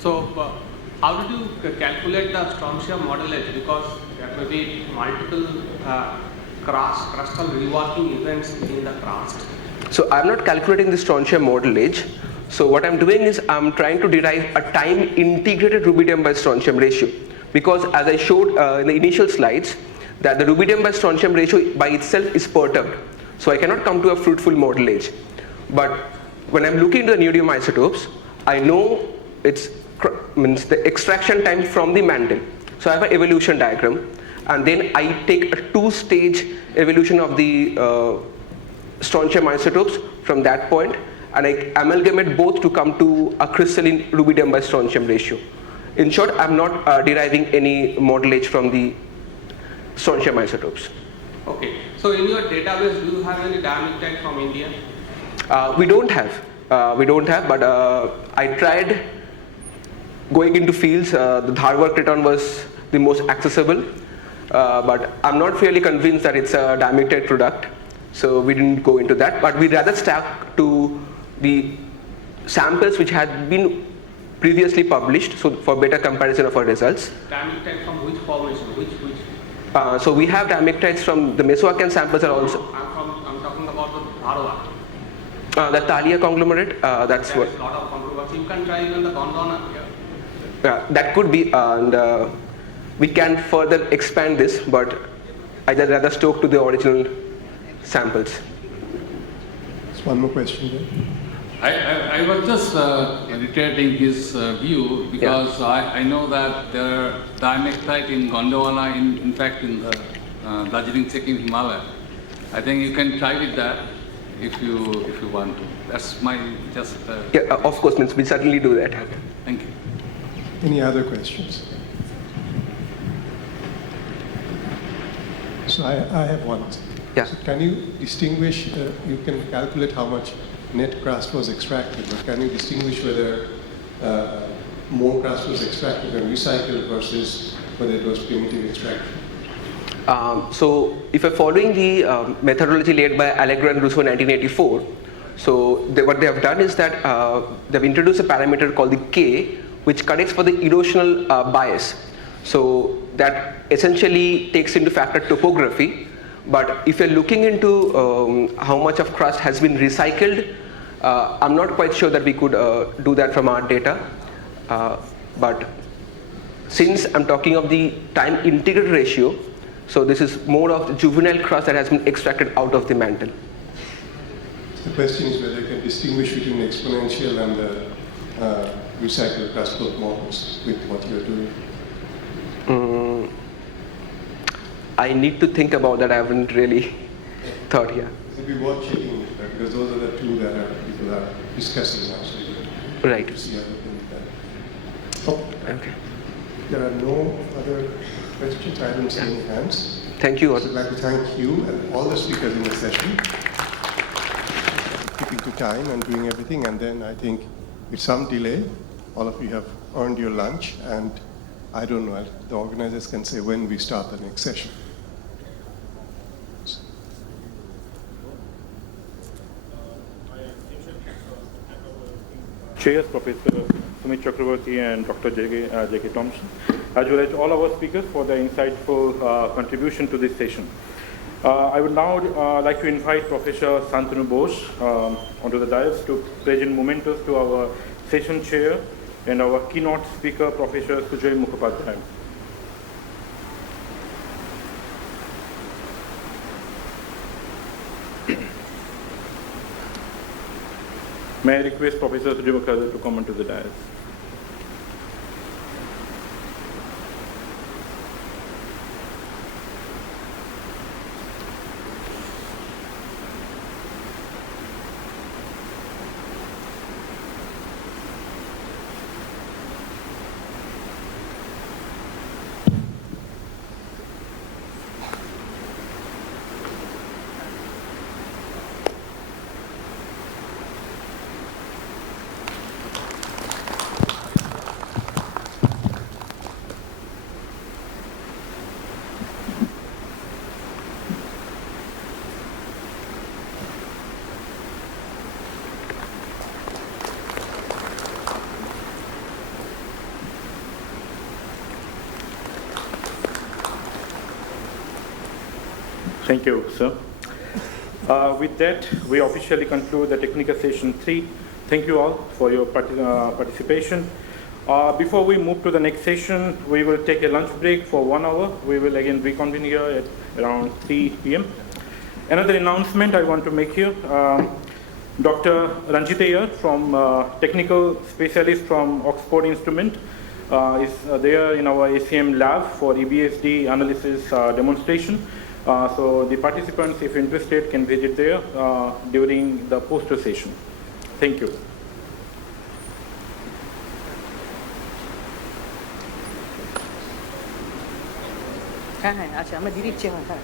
So, how did you calculate the strontium model age? Because there may be multiple crustal reworking events in the crust. So I'm not calculating the strontium model age. So what I'm doing is I'm trying to derive a time integrated rubidium by strontium ratio. Because as I showed in the initial slides, that the rubidium by strontium ratio by itself is perturbed. So I cannot come to a fruitful model age. But when I'm looking into the neodymium isotopes, I know it's means the extraction time from the mantle. So I have an evolution diagram, and then I take a two-stage evolution of the strontium isotopes from that point, and I amalgamate both to come to a crystalline rubidium by strontium ratio. In short, I'm not deriving any model age from the strontium isotopes. Okay. So in your database, do you have any diamictite from India? We don't have, but I tried going into fields. The Dharwar Creton was the most accessible, but I'm not really convinced that it's a diamictite product, so we didn't go into that. But we rather stuck to the samples which had been previously published, so for better comparison of our results. Diamictite from which formation? Which? So we have diamictites from the Mesoacan samples are also. I'm talking about the Dharwar. The Thalia conglomerate. That's there what. There is a lot of controversy. You can try even the Gondwana here. That could be, and we can further expand this, but I'd rather stoke to the original samples. There's one more question there. I was just reiterating his view, because I know that there are diamictite in Gondwana, in fact in the Darjeeling Sikkim Himalaya. I think you can try with that if you want to. That's my just. Yeah, of course, means we certainly do that. Okay. Thank you. Any other questions? So I have one. Yeah. So can you distinguish, you can calculate how much net crust was extracted, but can you distinguish whether more crust was extracted and recycled versus whether it was primitive extraction? So if you're following the methodology laid by Allegro and Russo in 1984, so what they have done is that they've introduced a parameter called the K, which corrects for the erosional bias. So that essentially takes into factor topography. But if you're looking into how much of crust has been recycled, I'm not quite sure that we could do that from our data. But since I'm talking of the time integrated ratio, so this is more of the juvenile crust that has been extracted out of the mantle. The question is whether you can distinguish between the exponential and the recycled crust growth models with what you're doing. I need to think about that. I haven't really thought here. It would be worth checking because those are the two that people are discussing now. So right. To see how they can do that. Oh. Okay. There are no other questions. I don't see any hands. Thank you. So I'd like to thank you and all the speakers in the session, keeping to time and doing everything. And then I think with some delay, all of you have earned your lunch. And I don't know, the organizers can say when we start the next session. Chairs, Professor Sumit Chakraborty and Dr. J.K. Thompson, as well as all our speakers for their insightful contribution to this session. I would now like to invite Professor Santanu Bose onto the dais to present mementos to our session chair, and our keynote speaker, Professor Sujoy Mukhopadhyay. May I request Professor Sujoy Mukhopadhyay to come onto the dais. Thank you, sir. With that, we officially conclude the technical session 3. Thank you all for your participation. Before we move to the next session, we will take a lunch break for 1 hour. We will again reconvene here at around 3 p.m. Another announcement I want to make here. Dr. Ranjit Iyer, from technical specialist from Oxford Instrument, is there in our ACM lab for EBSD analysis demonstration. So the participants, if interested, can visit there during the poster session. Thank you. হ্যাঁ হ্যাঁ আচ্ছা আমরা দিয়ে দিচ্ছি এখন হ্যাঁ